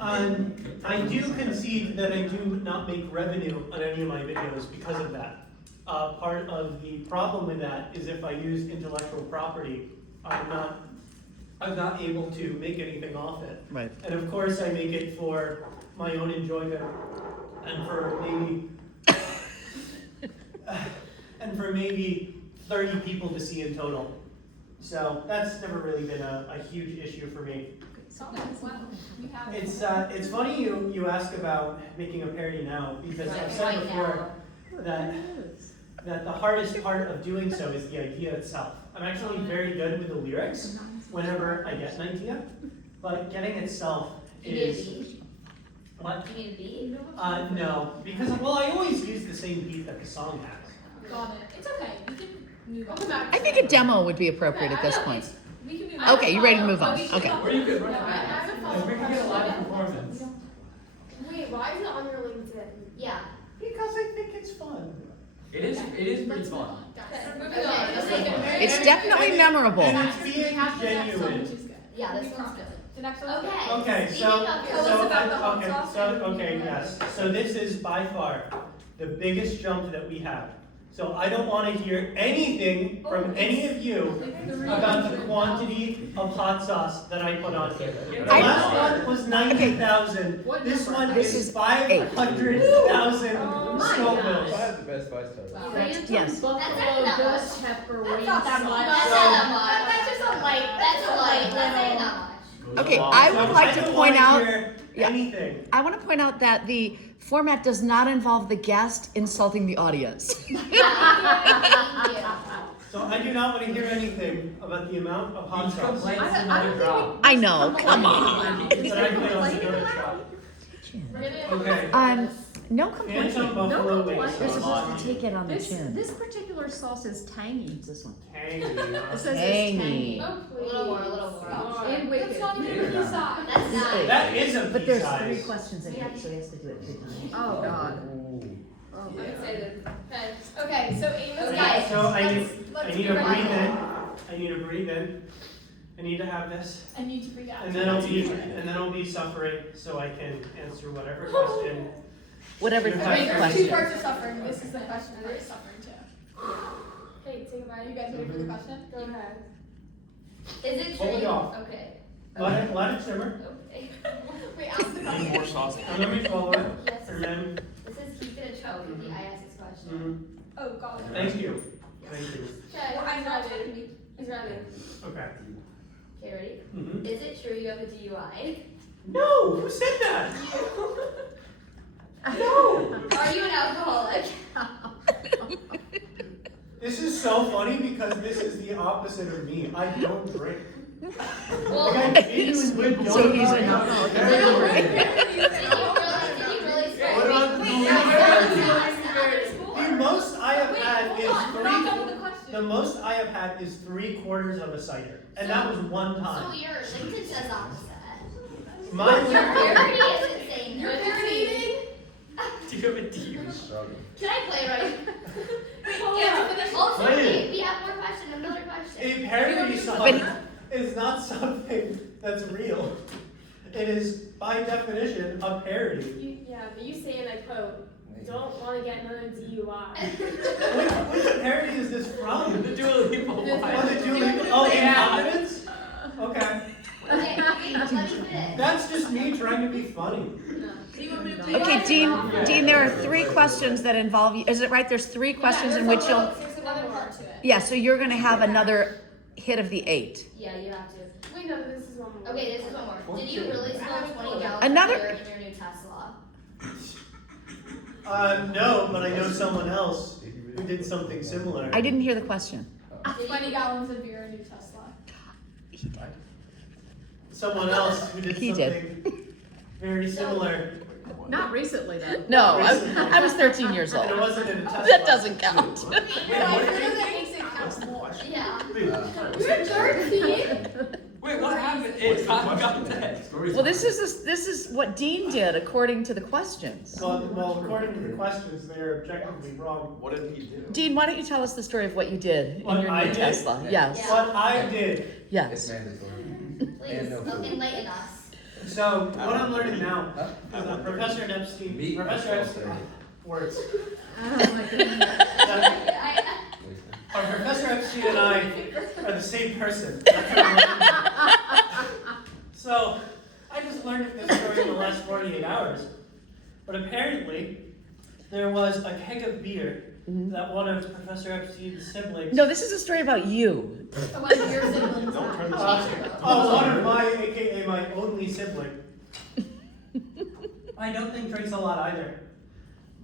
I do concede that I do not make revenue on any of my videos because of that. Part of the problem with that is if I use intellectual property, I'm not able to make anything off it. Right. And of course, I make it for my own enjoyment and for maybe 30 people to see in total. So that's never really been a huge issue for me. It's funny you ask about making a parody now, because I've said Right before that the hardest part of doing so is the idea itself. I'm actually very good with the lyrics whenever I get an idea, but getting itself You need a is beat? what? You need a beat? No, because I always use the same beat that the song has. Got it. It's okay. We can move on. I think a demo would be appropriate at this point. We can move on. Okay, you ready to move on? Okay. Or you could run I have a If we could get a live performance. Wait, why is it on your LinkedIn? Yeah. Because I think it's fun. It is pretty fun. Moving on. It's definitely memorable. And it's being genuine. Yeah, this one's good. The next one. Okay. Okay, Speaking so, of Tell us about the hot sauce. yes. So this is by far the biggest jump that we have. So I don't want to hear anything from any of you about the quantity of hot sauce that I put on here. The I- last one was 90,000. What This number? one This is is 500,000 Oh my Scovilles. I have the best 5-star. Phantom Yes. buffalo That's not that ghost pepper That's wings. not that much. That's So- not that much. That's just a light. That's a light. That's ain't that much. Okay, Goes I along. would like to don't point wanna out, hear yeah. anything. I want to point out that the format does not involve the guest insulting the audience. Thank you. So I do not want to hear anything about the amount of hot Each sauce complaint is I another don't drop. I know, come on. that I put on the donut shop. Okay. No complaint. Phantom buffalo No wing complaint. You're sauce. supposed to take it on the This chin. particular sauce is tangy. It's this one. Tangy. It says it's Tangy. tangy. Oh, A little more, a little more. And wicked. That's not even a pea size. That's nice. That is a But pea there's size. 3 questions in here, so he has to do it 2 times. Oh, God. I'm excited. Okay, so Amos, Okay. guys. So I need let's to be ready. breathe in. I need to breathe in I need to have this, I need to read out. and then I'll be suffering, so I can answer whatever question. Whatever You three have- Wait, there's two questions. parts of suffering. This is the question that is suffering too. Okay, take a Are you bite. guys ready for the question? Go ahead. Is it Hold it true? off. Okay. Let it simmer, Okay. Wait, ask the Need question. more sauce. and let me swallow it, Yes. and then, This is he's gonna choke if I ask this question. Oh, God. thank you, thank you, Okay, Well, I'm he's not ready. talking. He's ready. okay. Okay, ready? Mhm. Is it true you have a DUI? No, who said that? No! Are you an alcoholic? This is so funny because this is the opposite of me. I don't drink. Well, Like I genuinely don't So he's an drink. alcoholic. did you really start? What about Wait, the- that's not The most I have Wait, had hold is on. We're not done with three. the question. The most I have had is 3/4 of a cider, and that was one So time. your LinkedIn says opposite. Mine Your was parody isn't saying You're that. parodying. Do you have a DUI? Can I play right? Yeah. Also, Wait. we have more question, another question. a parody But song is not something that's real. It is by definition a parody. Yeah, but you say, and I quote, don't want to get another DUI. Which parody is this from? The Dua Lipa Oh, one. the Julie. Oh, Incompetence? Okay. Okay, wait, let me finish. That's just me trying to be funny. Okay, Dean, there are three questions that involve you. Is it right? There's three questions in which you'll, There's another part to it. yeah, so you're gonna have another hit of the 8. Yeah, you have to. Wait, no, this is one more. Okay, this is one more. Did you really spill 20 gallons Another- of beer in your new Tesla? No, but I know someone else who did something similar. I didn't hear the question. 20 gallons of beer in your Tesla. Someone else who did He did. something very similar. Not recently though. No, I was 13 years old. And it wasn't in a Tesla. That doesn't count. Wait, that makes it count more. Yeah. You're 13? Wait, what happened? It got dead. Well, this is what Dean did according to the questions. Well, according to the questions, they're objectively wrong. What did he do? Dean, why don't you tell us the story of what you did in What your I new did? Tesla? Yes, Yeah. What I did. It's yes. mandatory. Please, And no food. enlighten us. So what I'm learning now Huh? is that Professor Epstein, Meat Professor or Epstein, words. Oh my goodness. Professor Epstein and I are the same person. That's what I'm learning. So I just learned this story in the last 48 hours. But apparently, there was a keg of beer that one of Professor Epstein's siblings. No, this is a story about you. One of your siblings. Don't turn this One of my, aka my only sibling. I don't think drinks a lot either.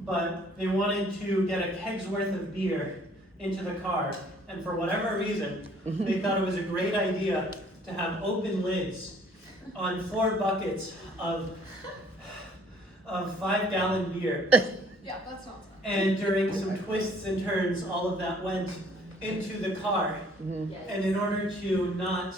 But they wanted to get a keg's worth of beer into the car. And for whatever reason, they thought it was a great idea to have open lids on 4 buckets of 5-gallon beer. Yeah, that's not. And during some twists and turns, all of that went into the car. Yes. And in order to not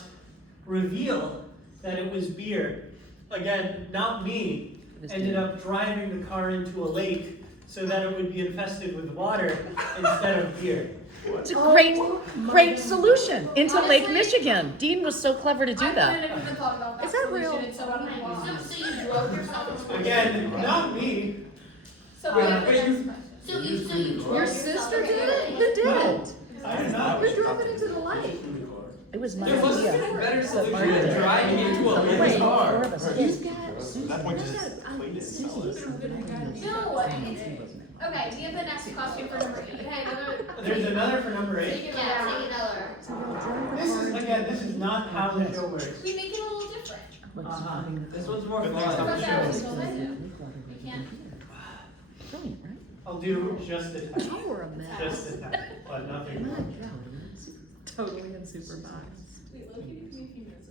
reveal that it was beer, again, not me, ended up driving the car into a lake so that it would be infested with water instead of beer. It's a great solution into Lake Honestly, Michigan. Dean was so clever to do I that. couldn't have even thought about that. Is that solution real? in so many ways. So you drove yourself. Again, not me. So we have the wait, next question. So you drove Your yourself sister into did the it? lake. Who did it? I did not. Who drove it into the lake? It was my There must have idea. been a better So solution Marty than did. driving into a Wait, lake. 4 of us did. At that point, just clean it and sell it. No. Okay, we have the next question for number 8. Okay, another. There's another for number 8. Take it Yeah, down. take another. This is not how the show works. We make it a little different. Uh-huh. This one's more Good things fun. happen. Professor Epstein, we can't. Brilliant, right? I'll do just a tap. You were a mess. Just a tap, but nothing My more. God. Totally unsupervised. Wait, look, you can a few minutes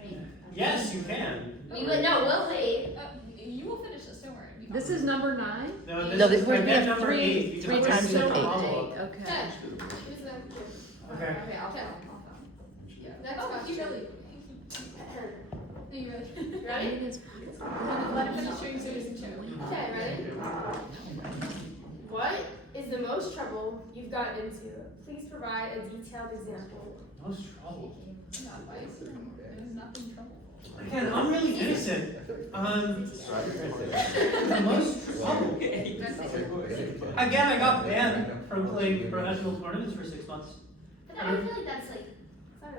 later. Yes, you can. We would, no, we'll wait. You will finish this, don't worry. This is number 9? No, No, this is we again have number 8. You can three put times it in of the 8. envelope. Okay. Okay. Here's the. Okay. Okay, I'll go. Next Oh, question. you really. No, you really. Ready? Let him finish showing so he doesn't choke. Okay, ready? What is the most trouble you've gotten into? Please provide a detailed example. Most trouble. Not vice. There's nothing trouble. Again, I'm really innocent. The most trouble. Again, I got banned from playing professional tournaments for 6 months. But I feel like that's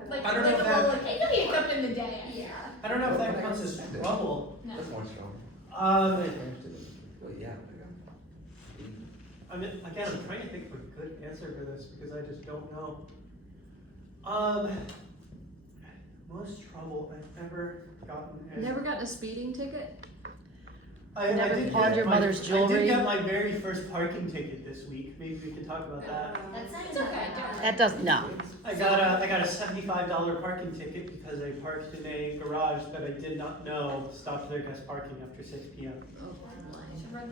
Like, I don't know like if a that- little, like, it could be up in the day. yeah. I don't know if that counts as trouble. No. I mean, again, I'm trying to think of a good answer for this because I just don't know. Most trouble I've ever gotten. Never gotten a speeding ticket? I Never did pawned get your my- mother's I jewelry? did get my very first parking ticket this week. Maybe we can talk about that. That's not It's even okay, that don't bad. That doesn't, no. I got a $75 parking ticket because I parked in a garage that I did not know stopped their guest parking after 6 p.m.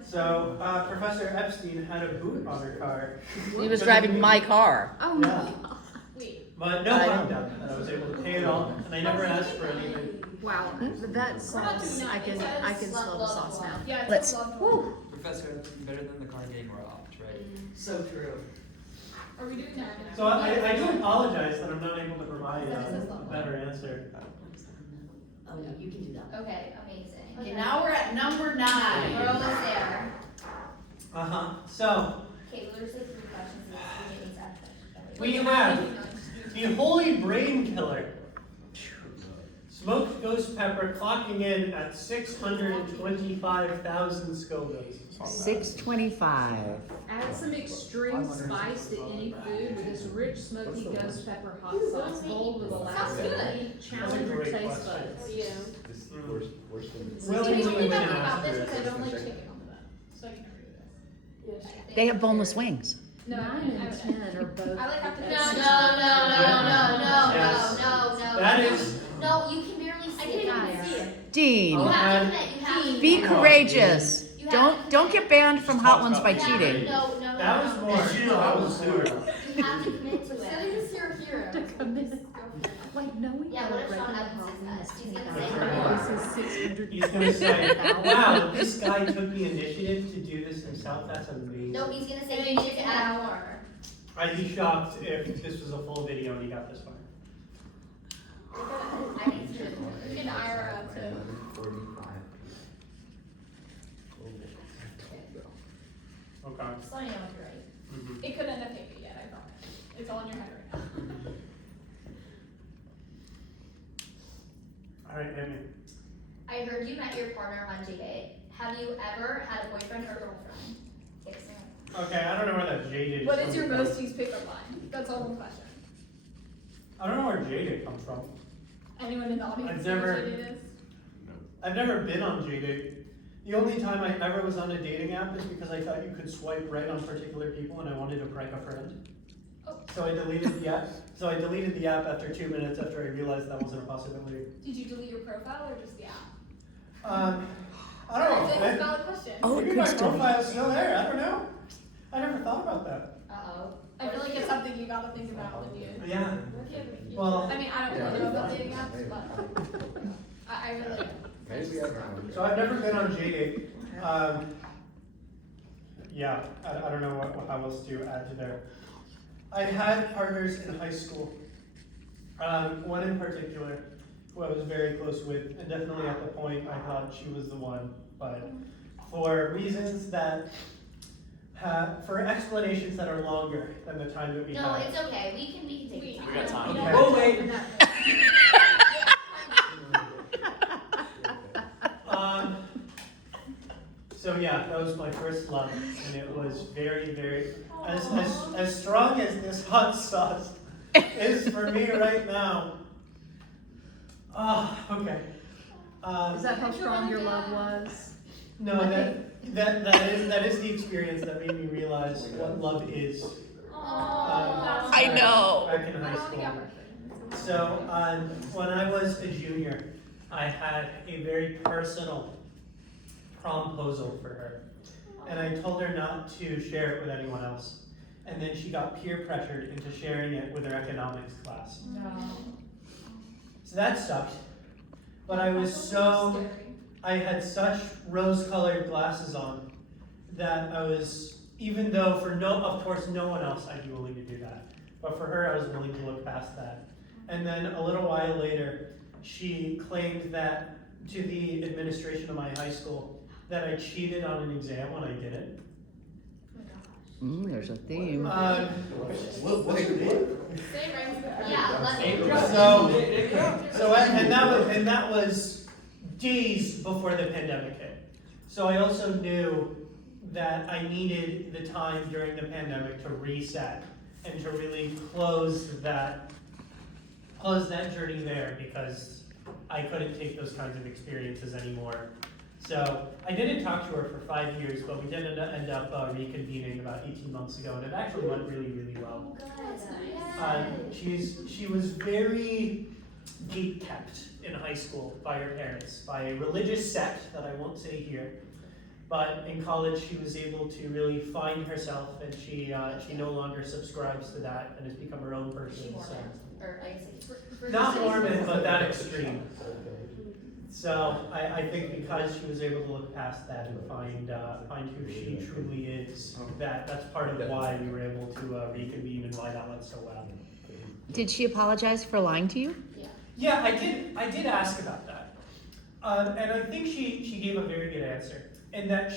So Professor Epstein had a boot on her car, He was driving my car. Oh my Yeah. god. Wait. but no harm done. And I was able to pay it all, and I never asked for anything. Wow, that sauce, I can smell the sauce now. Yeah, it's Let's- a love Whew. one. Professor, better than the car getting robbed, right? So true. Are we doing that? So I do apologize that I'm not able to provide a better answer. Oh, no, you can do that. Okay, amazing. Okay, now we're at number We're 9. almost there. So Okay, well, there's like 3 questions in this. We get these after. we have the Holy Brain Killer. Smoked ghost pepper clocking in at 625,000 Scovilles. 625. Add some extreme spice to any food with this rich smoky ghost pepper hot sauce bold with Sounds Alaska. good. Challenge your Great taste question. buds. Yeah. Well, Can you we tell me wouldn't nothing ask about this for because I it. don't like chicken on the bun, so I can never do this. They have boneless wings. No, 9 and 10 are both. I like after No, this. Yes. no. That is- No, you can barely see I it, can't even guys. see it. Dean, You Oh, have to commit, you have to be commit. courageous. You have to Don't get banned from Hot Ones by You have to- cheating. No, That was more. That was more. You have to commit to Setting it. is your hero. To commit. Like knowing Yeah, that what a if Sean regular Evans Hot says Wing that? is He's gonna 10,000. say This is 600. He's gonna say, wow, this guy took the initiative to do this himself. That's amazing. No, he's gonna say And you then need you to can add add more. I'd be shocked if this was a full video and he got this far. I think it's good. In IRL too. Okay. Just let me know if you're right. Mhm. It couldn't have taken it yet, I promise. It's all in your head right now. All right, Amy. I heard you met your partner on J-Date. Have you ever had a boyfriend or girlfriend? Take a second. Okay, I don't know where that JJ. What is your most used pickup line? That's all one question. I don't know where JJ comes from. Anyone in the audience I've know what never- J-Date is? I've never been on JDate. The only time I ever was on a dating app is because I thought you could swipe right on particular people and I wanted to prank a friend. Oh. So I deleted the app. So I deleted the app after 2 minutes after I realized that wasn't a possibility. Did you delete your profile or just the app? I don't know. That's a valid question. Oh, it Maybe could my still be. profile's still there. I don't know. I never thought about that. Uh-oh. I feel like it's something you gotta think about when you. Yeah. Well, I mean, I don't really know about dating apps, but I really. so I've never been on JDate. Yeah, I don't know how else to add to there. I had partners in high school. One in particular who I was very close with, and definitely at the point I thought she was the one, but for reasons that for explanations that are longer than the time that we No, have. it's okay. We can take time. We got time. Okay. Oh, wait. So yeah, that was my first love, and it was very, very, as strong as this hot sauce is for me right now. Okay. Is that how strong your love was? No, that is the experience that made me realize what love is. I know. Back in high school. So when I was a junior, I had a very personal promposal for her, and I told her not to share it with anyone else. And then she got peer pressured into sharing it with her economics class. So that sucked. But I was I had such rose-colored glasses on that I was, of course, no one else I'd be willing to do that. But for her, I was willing to look past that. And then a little while later, she claimed that to the administration of my high school that I cheated on an exam when I didn't. There's a theme. What's her name? Say rings with that. Yeah, let Name me. drop. And that was days before the pandemic hit. So I also knew that I needed the time during the pandemic to reset and to really close that journey there, because I couldn't take those kinds of experiences anymore. So I didn't talk to her for 5 years, but we did end up reconvening about 18 months ago, and it actually went really, really well. She was very gate-kept in high school by her parents, by a religious sect that I won't say here. But in college, she was able to really find herself, and she no longer subscribes to that and has become her own person. So. Or I guess Not Mormon, but that extreme. So I think because she was able to look past that and find who she truly is, that's part of why we were able to reconvene and why that went so well. Did she apologize for lying to you? Yeah, I did ask about that, and I think she gave a very good answer. In that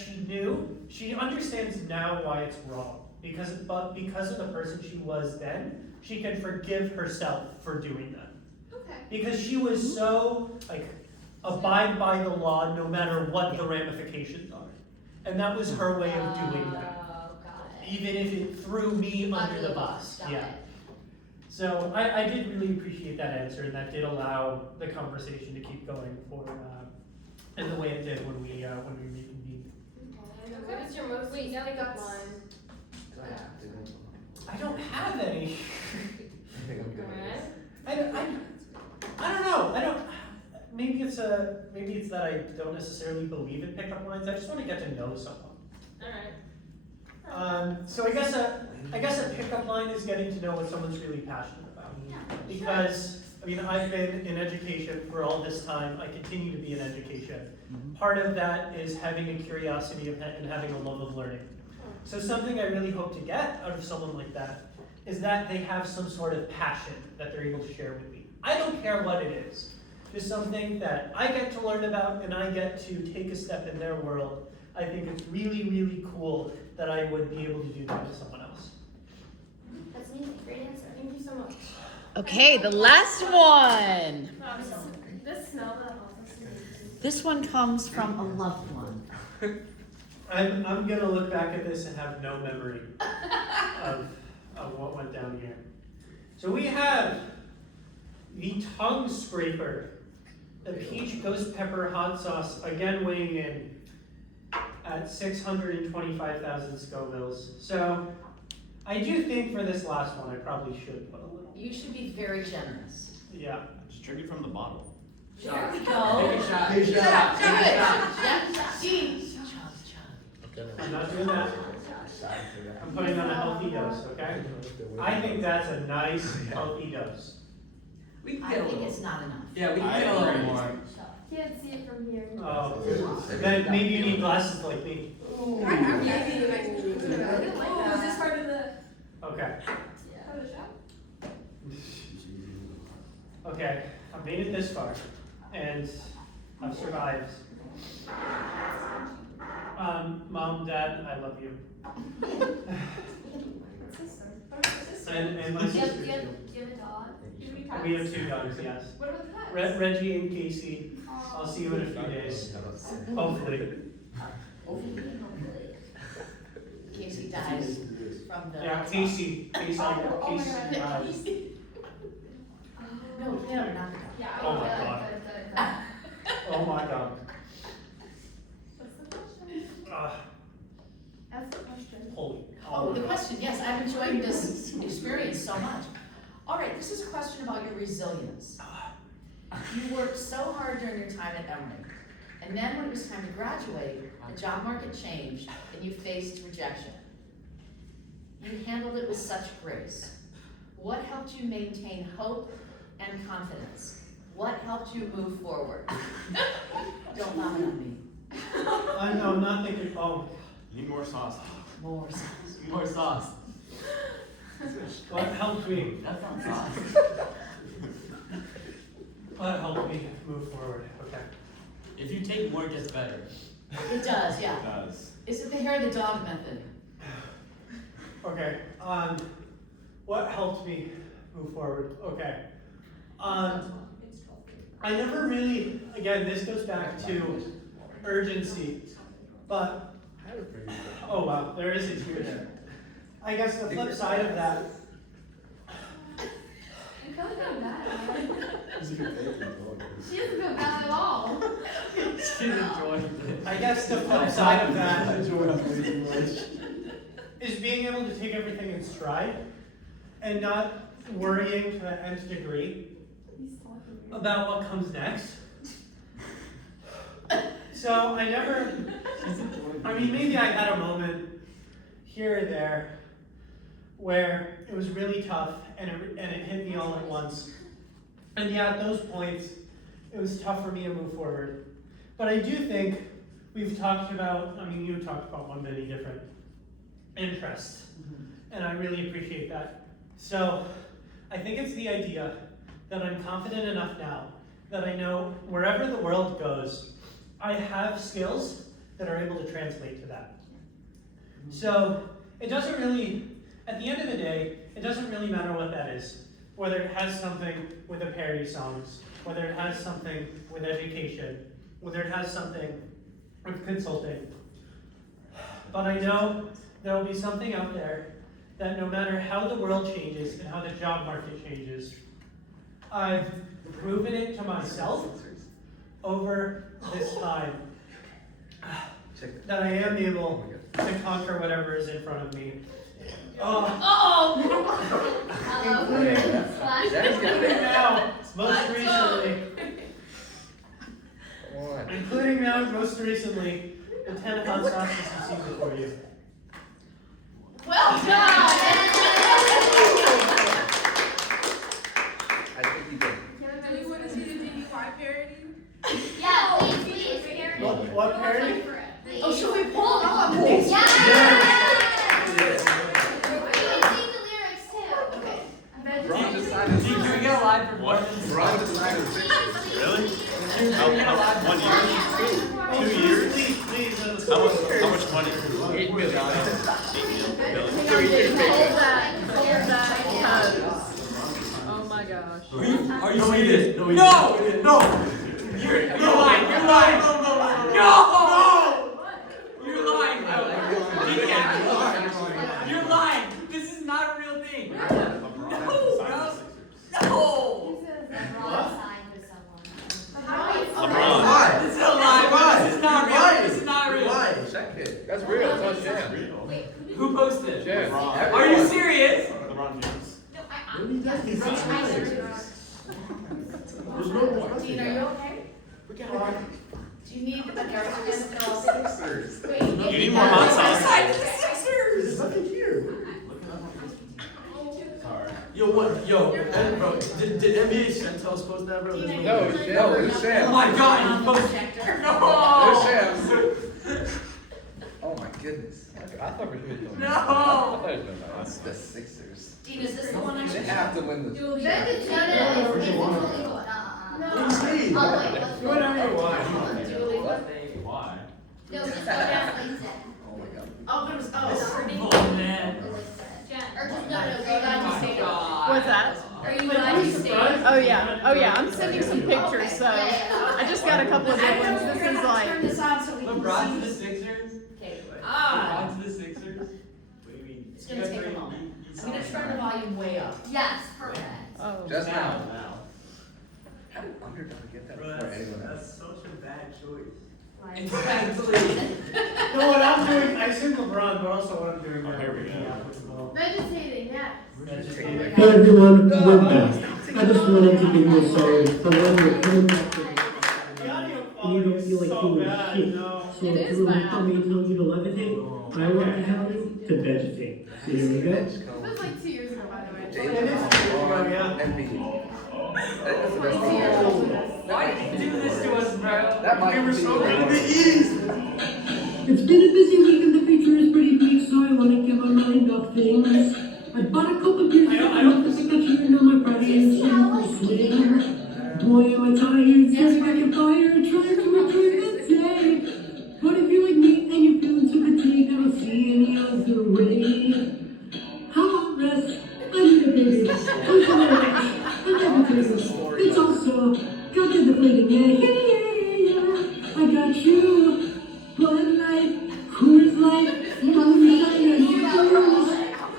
she understands now why it's wrong, because of the person she was then, she can forgive herself for doing that. Okay. Because she was so abide by the law no matter what the ramifications are, and that was her way of doing that. Oh, got it. Even if it threw me under the bus. Got Yeah. it. So I did really appreciate that answer, and that did allow the conversation to keep going in the way it did when we reconvened. What is your most pickup line? I don't have any. Alright. I don't know. Maybe it's that I don't necessarily believe in pickup lines. I just want to get to know someone. Alright. So I guess a pickup line is getting to know what someone's really passionate about. Because I've been in education for all this time. I continue to be in education. Part of that is having a curiosity and having a love of learning. So something I really hope to get out of someone like that is that they have some sort of passion that they're able to share with me. I don't care what it is. Just something that I get to learn about and I get to take a step in their world. I think it's really, really cool that I would be able to do that with someone else. That's amazing. Great answer. Thank you so much. Okay, the last one. Wow, this smell that office. This one comes from a loved one. I'm gonna look back at this and have no memory of what went down here. So we have the tongue scraper, the peach ghost pepper hot sauce, again weighing in at 625,000 Scovilles. So I do think for this last one I probably should put a little. You should be very generous. Yeah. Just drink it from the bottle. There we go. Take a shot. Take a shot. Do it. Gene. I'm not doing that. I'm putting on a healthy dose, okay? I think that's a nice healthy dose. We can I get a think little. it's not enough. Yeah, we can I get a little agree. more. Can't see it from here. Oh, then maybe you need glasses like me. Oh, is this part of the Okay. part of the show? Okay, I've made it this far, and I've survived. Mom, Dad, I love you. And my Do you have, sister do you have, too. do you have a dog? We have 2 dogs, yes. What about the pets? Reggie and Casey. I'll see you in a few days. Hopefully. Hopefully. Casey dies from the. Yeah, Casey. Casey dies. No, him, not the dog. Yeah. Oh my Good, God. good, good, good. Oh my God. What's the question? Ask the question. Holy. Oh, the question, yes, I'm enjoying this experience so much. All right, this is a question about your resilience. You worked so hard during your time at Emory, and then when it was time to graduate, the job market changed and you faced rejection. You handled it with such grace. What helped you maintain hope and confidence? What helped you move forward? Don't vomit on me. I know, I'm not thinking, oh, Need more sauce. More sauce. More sauce. what helped me? That's not sauce. What helped me move forward? Okay. If you take more, it gets better. It does, yeah. It does. Is it the hair of the dog method? Okay. What helped me move forward? Okay. I never really. Again, this goes back to urgency, but oh wow, there is a tear there. I guess the flip side of that. You feel kind of bad. She doesn't feel bad at all. She's enjoying this. I guess the flip side of that is being able to take everything in stride and not worrying to the nth degree about what comes next. So I never, I mean, maybe I had a moment here or there where it was really tough and it hit me all at once. And yeah, at those points, it was tough for me to move forward. But I do think we've talked about, I mean, you talked about one many different interests, and I really appreciate that. So I think it's the idea that I'm confident enough now that I know wherever the world goes, I have skills that are able to translate to that. So it doesn't really, at the end of the day, it doesn't really matter what that is. Whether it has something with the parody songs, whether it has something with education, whether it has something with consulting. But I know there will be something out there that no matter how the world changes and how the job market changes, I've proven it to myself over this time that I am able to conquer whatever is in front of me. Including now, most recently, the 10 hot sauces you see before you. Well done! I think you did. Do you want to see the DUI parody? Yeah, please, parody. What parody? Please. Oh, should we pull it off? You can sing the lyrics too. Okay. Ron decided. Can we get a live performance? Ron decided. Really? Can we get a live 1 year? 2 years? Please. How much money? $8 million. Oh my gosh. Are you serious? No! You're lying! You're lying! No! You're lying! You're lying! This is not a real thing! No! LeBron signed with someone. LeBron. This is a lie! This is not real! This is not real! Check it. That's real. It's on Jam. Wait, Who posted? Jam. Are you serious? LeBron James. Dean, are you okay? Do you need a nurse? Wait, You need more hot sauce. Sixers! Yo, what? Yo, Ed, bro, did NBA Centos post that, bro? There's No, it's Jam. It was Oh Jam. my god, he posted. It No! was Jam. Oh my goodness. I thought we were doing No! I thought we were doing that. That's the Sixers. Dean, is this the one I They should? have to win the. No, it's illegal. No. Oh, wait, let's Do whatever you want. Why? No, just go down LinkedIn. Oh my god. Oh, but it was, oh. Oh man. Or just, no, go down to state. What's that? Are you glad you stayed? Oh yeah, I'm sending some pictures, so I just got a couple of I good don't ones. know if This we're is gonna like, turn this on so we can LeBron to see. the Sixers? Okay, LeBron to the Sixers? What do you mean? It's gonna take a moment. I'm gonna turn the volume way up. Yes, perfect. oh. Just now. Now. How did Underdog get that Bro, before anyone else? that's such a bad choice. Exactly. No, what I'm doing, I assume LeBron, but also what I'm doing now. Here we go. Applicable. Vegetating, yes. Vegetating. Hey everyone, we're back. I just wanted to give you a sorry for whatever coming back to The audio and you quality don't feel is like so doing bad, shit. no. So It is if you bad. tell me tells you to levitate, I want to tell you to vegetate. So here we go. This was like 2 years ago, by the way. Jalen, It is LeBron, yeah. Embiid. That is the best 22 years old. Why did you do this to us, bro? That might be The East! It's been a busy week and the future is pretty bleak, so I want to get my mind off things. I bought a couple beers I don't- because I got you into my Friday and Saturday swing. Boy, am I tired, sitting back and fired, trying to retrieve the day. But if you're like me and you're feeling so fatigued, I don't see any other way. How about rest? I need a baby. I'm sorry, I'm meditating. It's also got the deflating, yeah. I got you, Bud Light, Coors Light, Moonlight, and Booze.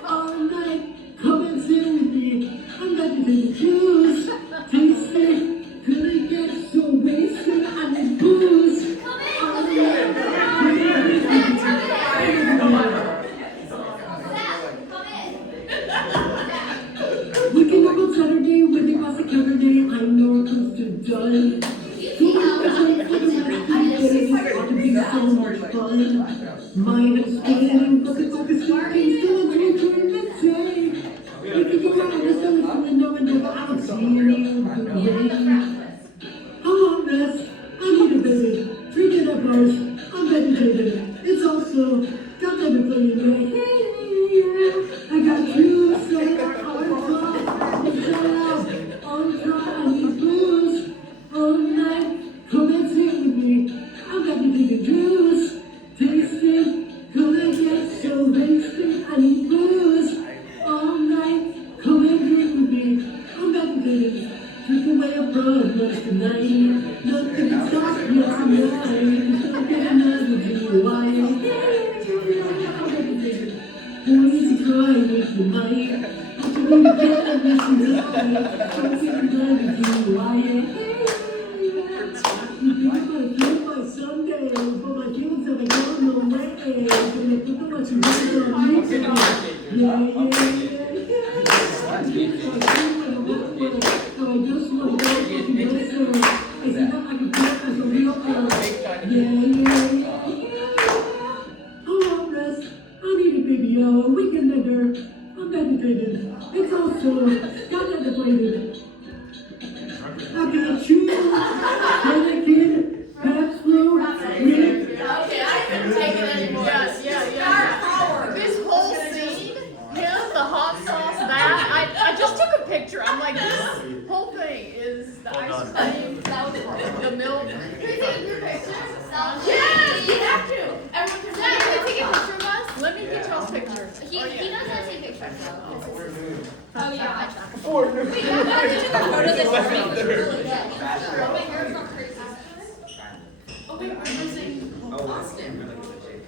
All night, come and sit with me. I'm meditating juice. Taste it, till it gets so wasted. I need booze. All night, waking up on Saturday with a glass of Cabernet, I know it comes to done. So much fun. Mind is spinning, focus, thinking, still a dream during the day. If you go around the sun, it's coming down and over, I don't see any other way. I'm on rest, I need a baby. Drinking at bars, I'm meditating. It's also got that deflating, yeah. I got you, say, on top, it's out, on top, I need booze. All night, come and sit with me. I'm meditating juice. Taste it, come and get so wasted. I need booze. All night, come and drink with me. I'm meditating. Drink away a problem tonight. Nothing can stop me tonight. Don't get another DUI. I'm meditating. Boy, easy crying if you might. But you need to get a mission tonight. Don't get another DUI. You might feel my Sunday, but my feelings haven't gone no way. Gonna put the much you on me tonight. Yeah. I just want to go with the answer. I see that I can feel as a real girl. Yeah. I'm rest. I need a baby, a weekend nigger. I'm meditated. It's also got that deflated. I got you, Anakin, Pep's Blue, Rick. Okay, I couldn't take it anymore. Yeah. This whole scene, him, the hot sauce, that, I just took a picture. I'm like, this whole thing is the ice cream, the milk. Can we take a group picture? Yes, we have to. Everyone can Dad, can we take a picture of us? Let me get y'all's picture. He knows how to take pictures though. Oh, yeah. Wait, how did you take a photo this morning? Oh, my hair's not crazy. Oh, wait, we're losing Austin.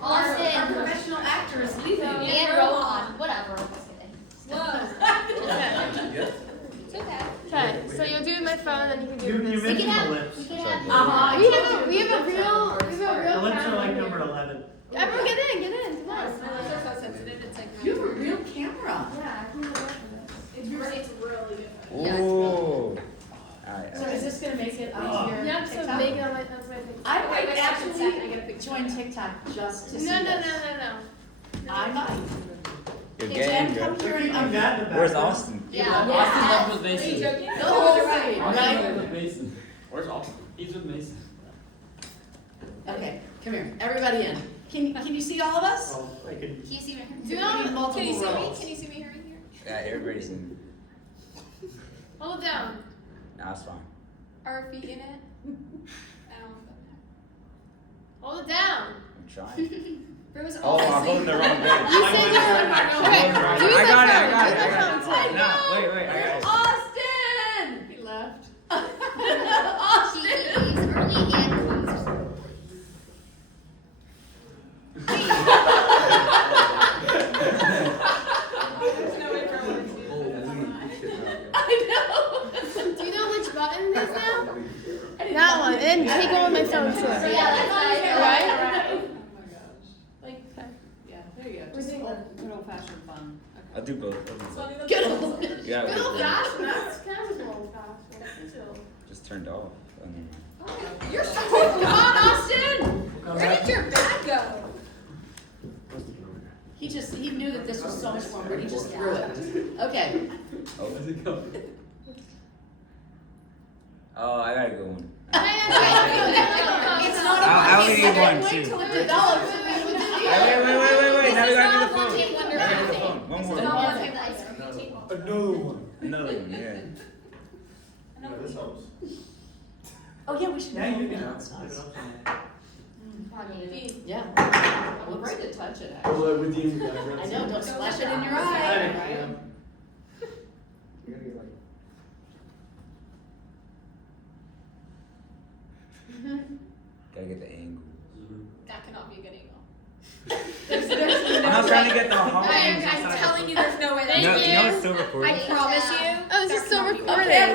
Our Austin. professional actor is leaving. And Rohan, whatever. Just kidding. Whoa. It's okay. Okay, so you'll do my phone, then you can do You this. We mentioned can the have, lips. we can have. We have a real The lips are like number 11. Everyone get in, come on. You have a real camera. It's really different. Ooh. So is this gonna make it Oh. on your Yep, so TikTok? make it on that's my thing. I Wait, might wait, actually I get a picture. join TikTok just to see No. this. I might. You're Hey, getting Jen, come good. here Keeping and that in the Where's background. Austin? Yeah. Austin's up with Mason. The whole scene, Austin's right? up with Mason. Where's Austin? He's with Mason. Okay, come here, everybody in. Can you see all of us? Oh, I could. Can you see me? Do you Need multiple can you see me? roles. Can you see me right here? Yeah, everybody's in. Hold it down. Nah, it's fine. Are our feet in it? Hold it down. I'm trying. Bruce, Oh, I'm holding the wrong bit. You said you were. Okay, do I my got phone. it, I got Do it, my I phone. got it. No, wait, I got it. Austin! He left. He leaves early and comes. Do you know which button it is now? That one. And take one with my phone too. So yeah, that's nice. Right? Yeah, there you go. We're doing Good old fashioned fun. I'll do both. I'll do both. Good old. Yeah, Good old wait, fashioned. That's kind of old fashioned. just turned off. Oh, never mind. You're so gone, Austin. Where did your bag go? He knew that this was so much fun, but he just threw it. Okay. How's it going? Oh, I gotta go one. It's not a I only party. need one, Wait too. till it develops and we would do Wait. Now we This is gotta do not the one phone. take wonder I gotta do the thing. phone. One This more. is not One one for take the ice cream table. Another one. Another one, yeah. Yeah, this helps. Oh, yeah, we should. Yeah, you go. can. Yeah. I'm afraid to touch it, Well, actually. with Dean's background. I know, don't splash it in your Hey, eye. yeah. You gotta get like. Gotta get the angle. That cannot be a good angle. There's I'm no not trying to way. get the hot I'm telling you, there's no way. Thank You know you. it's still recording. I promise you. Oh, is this still Okay,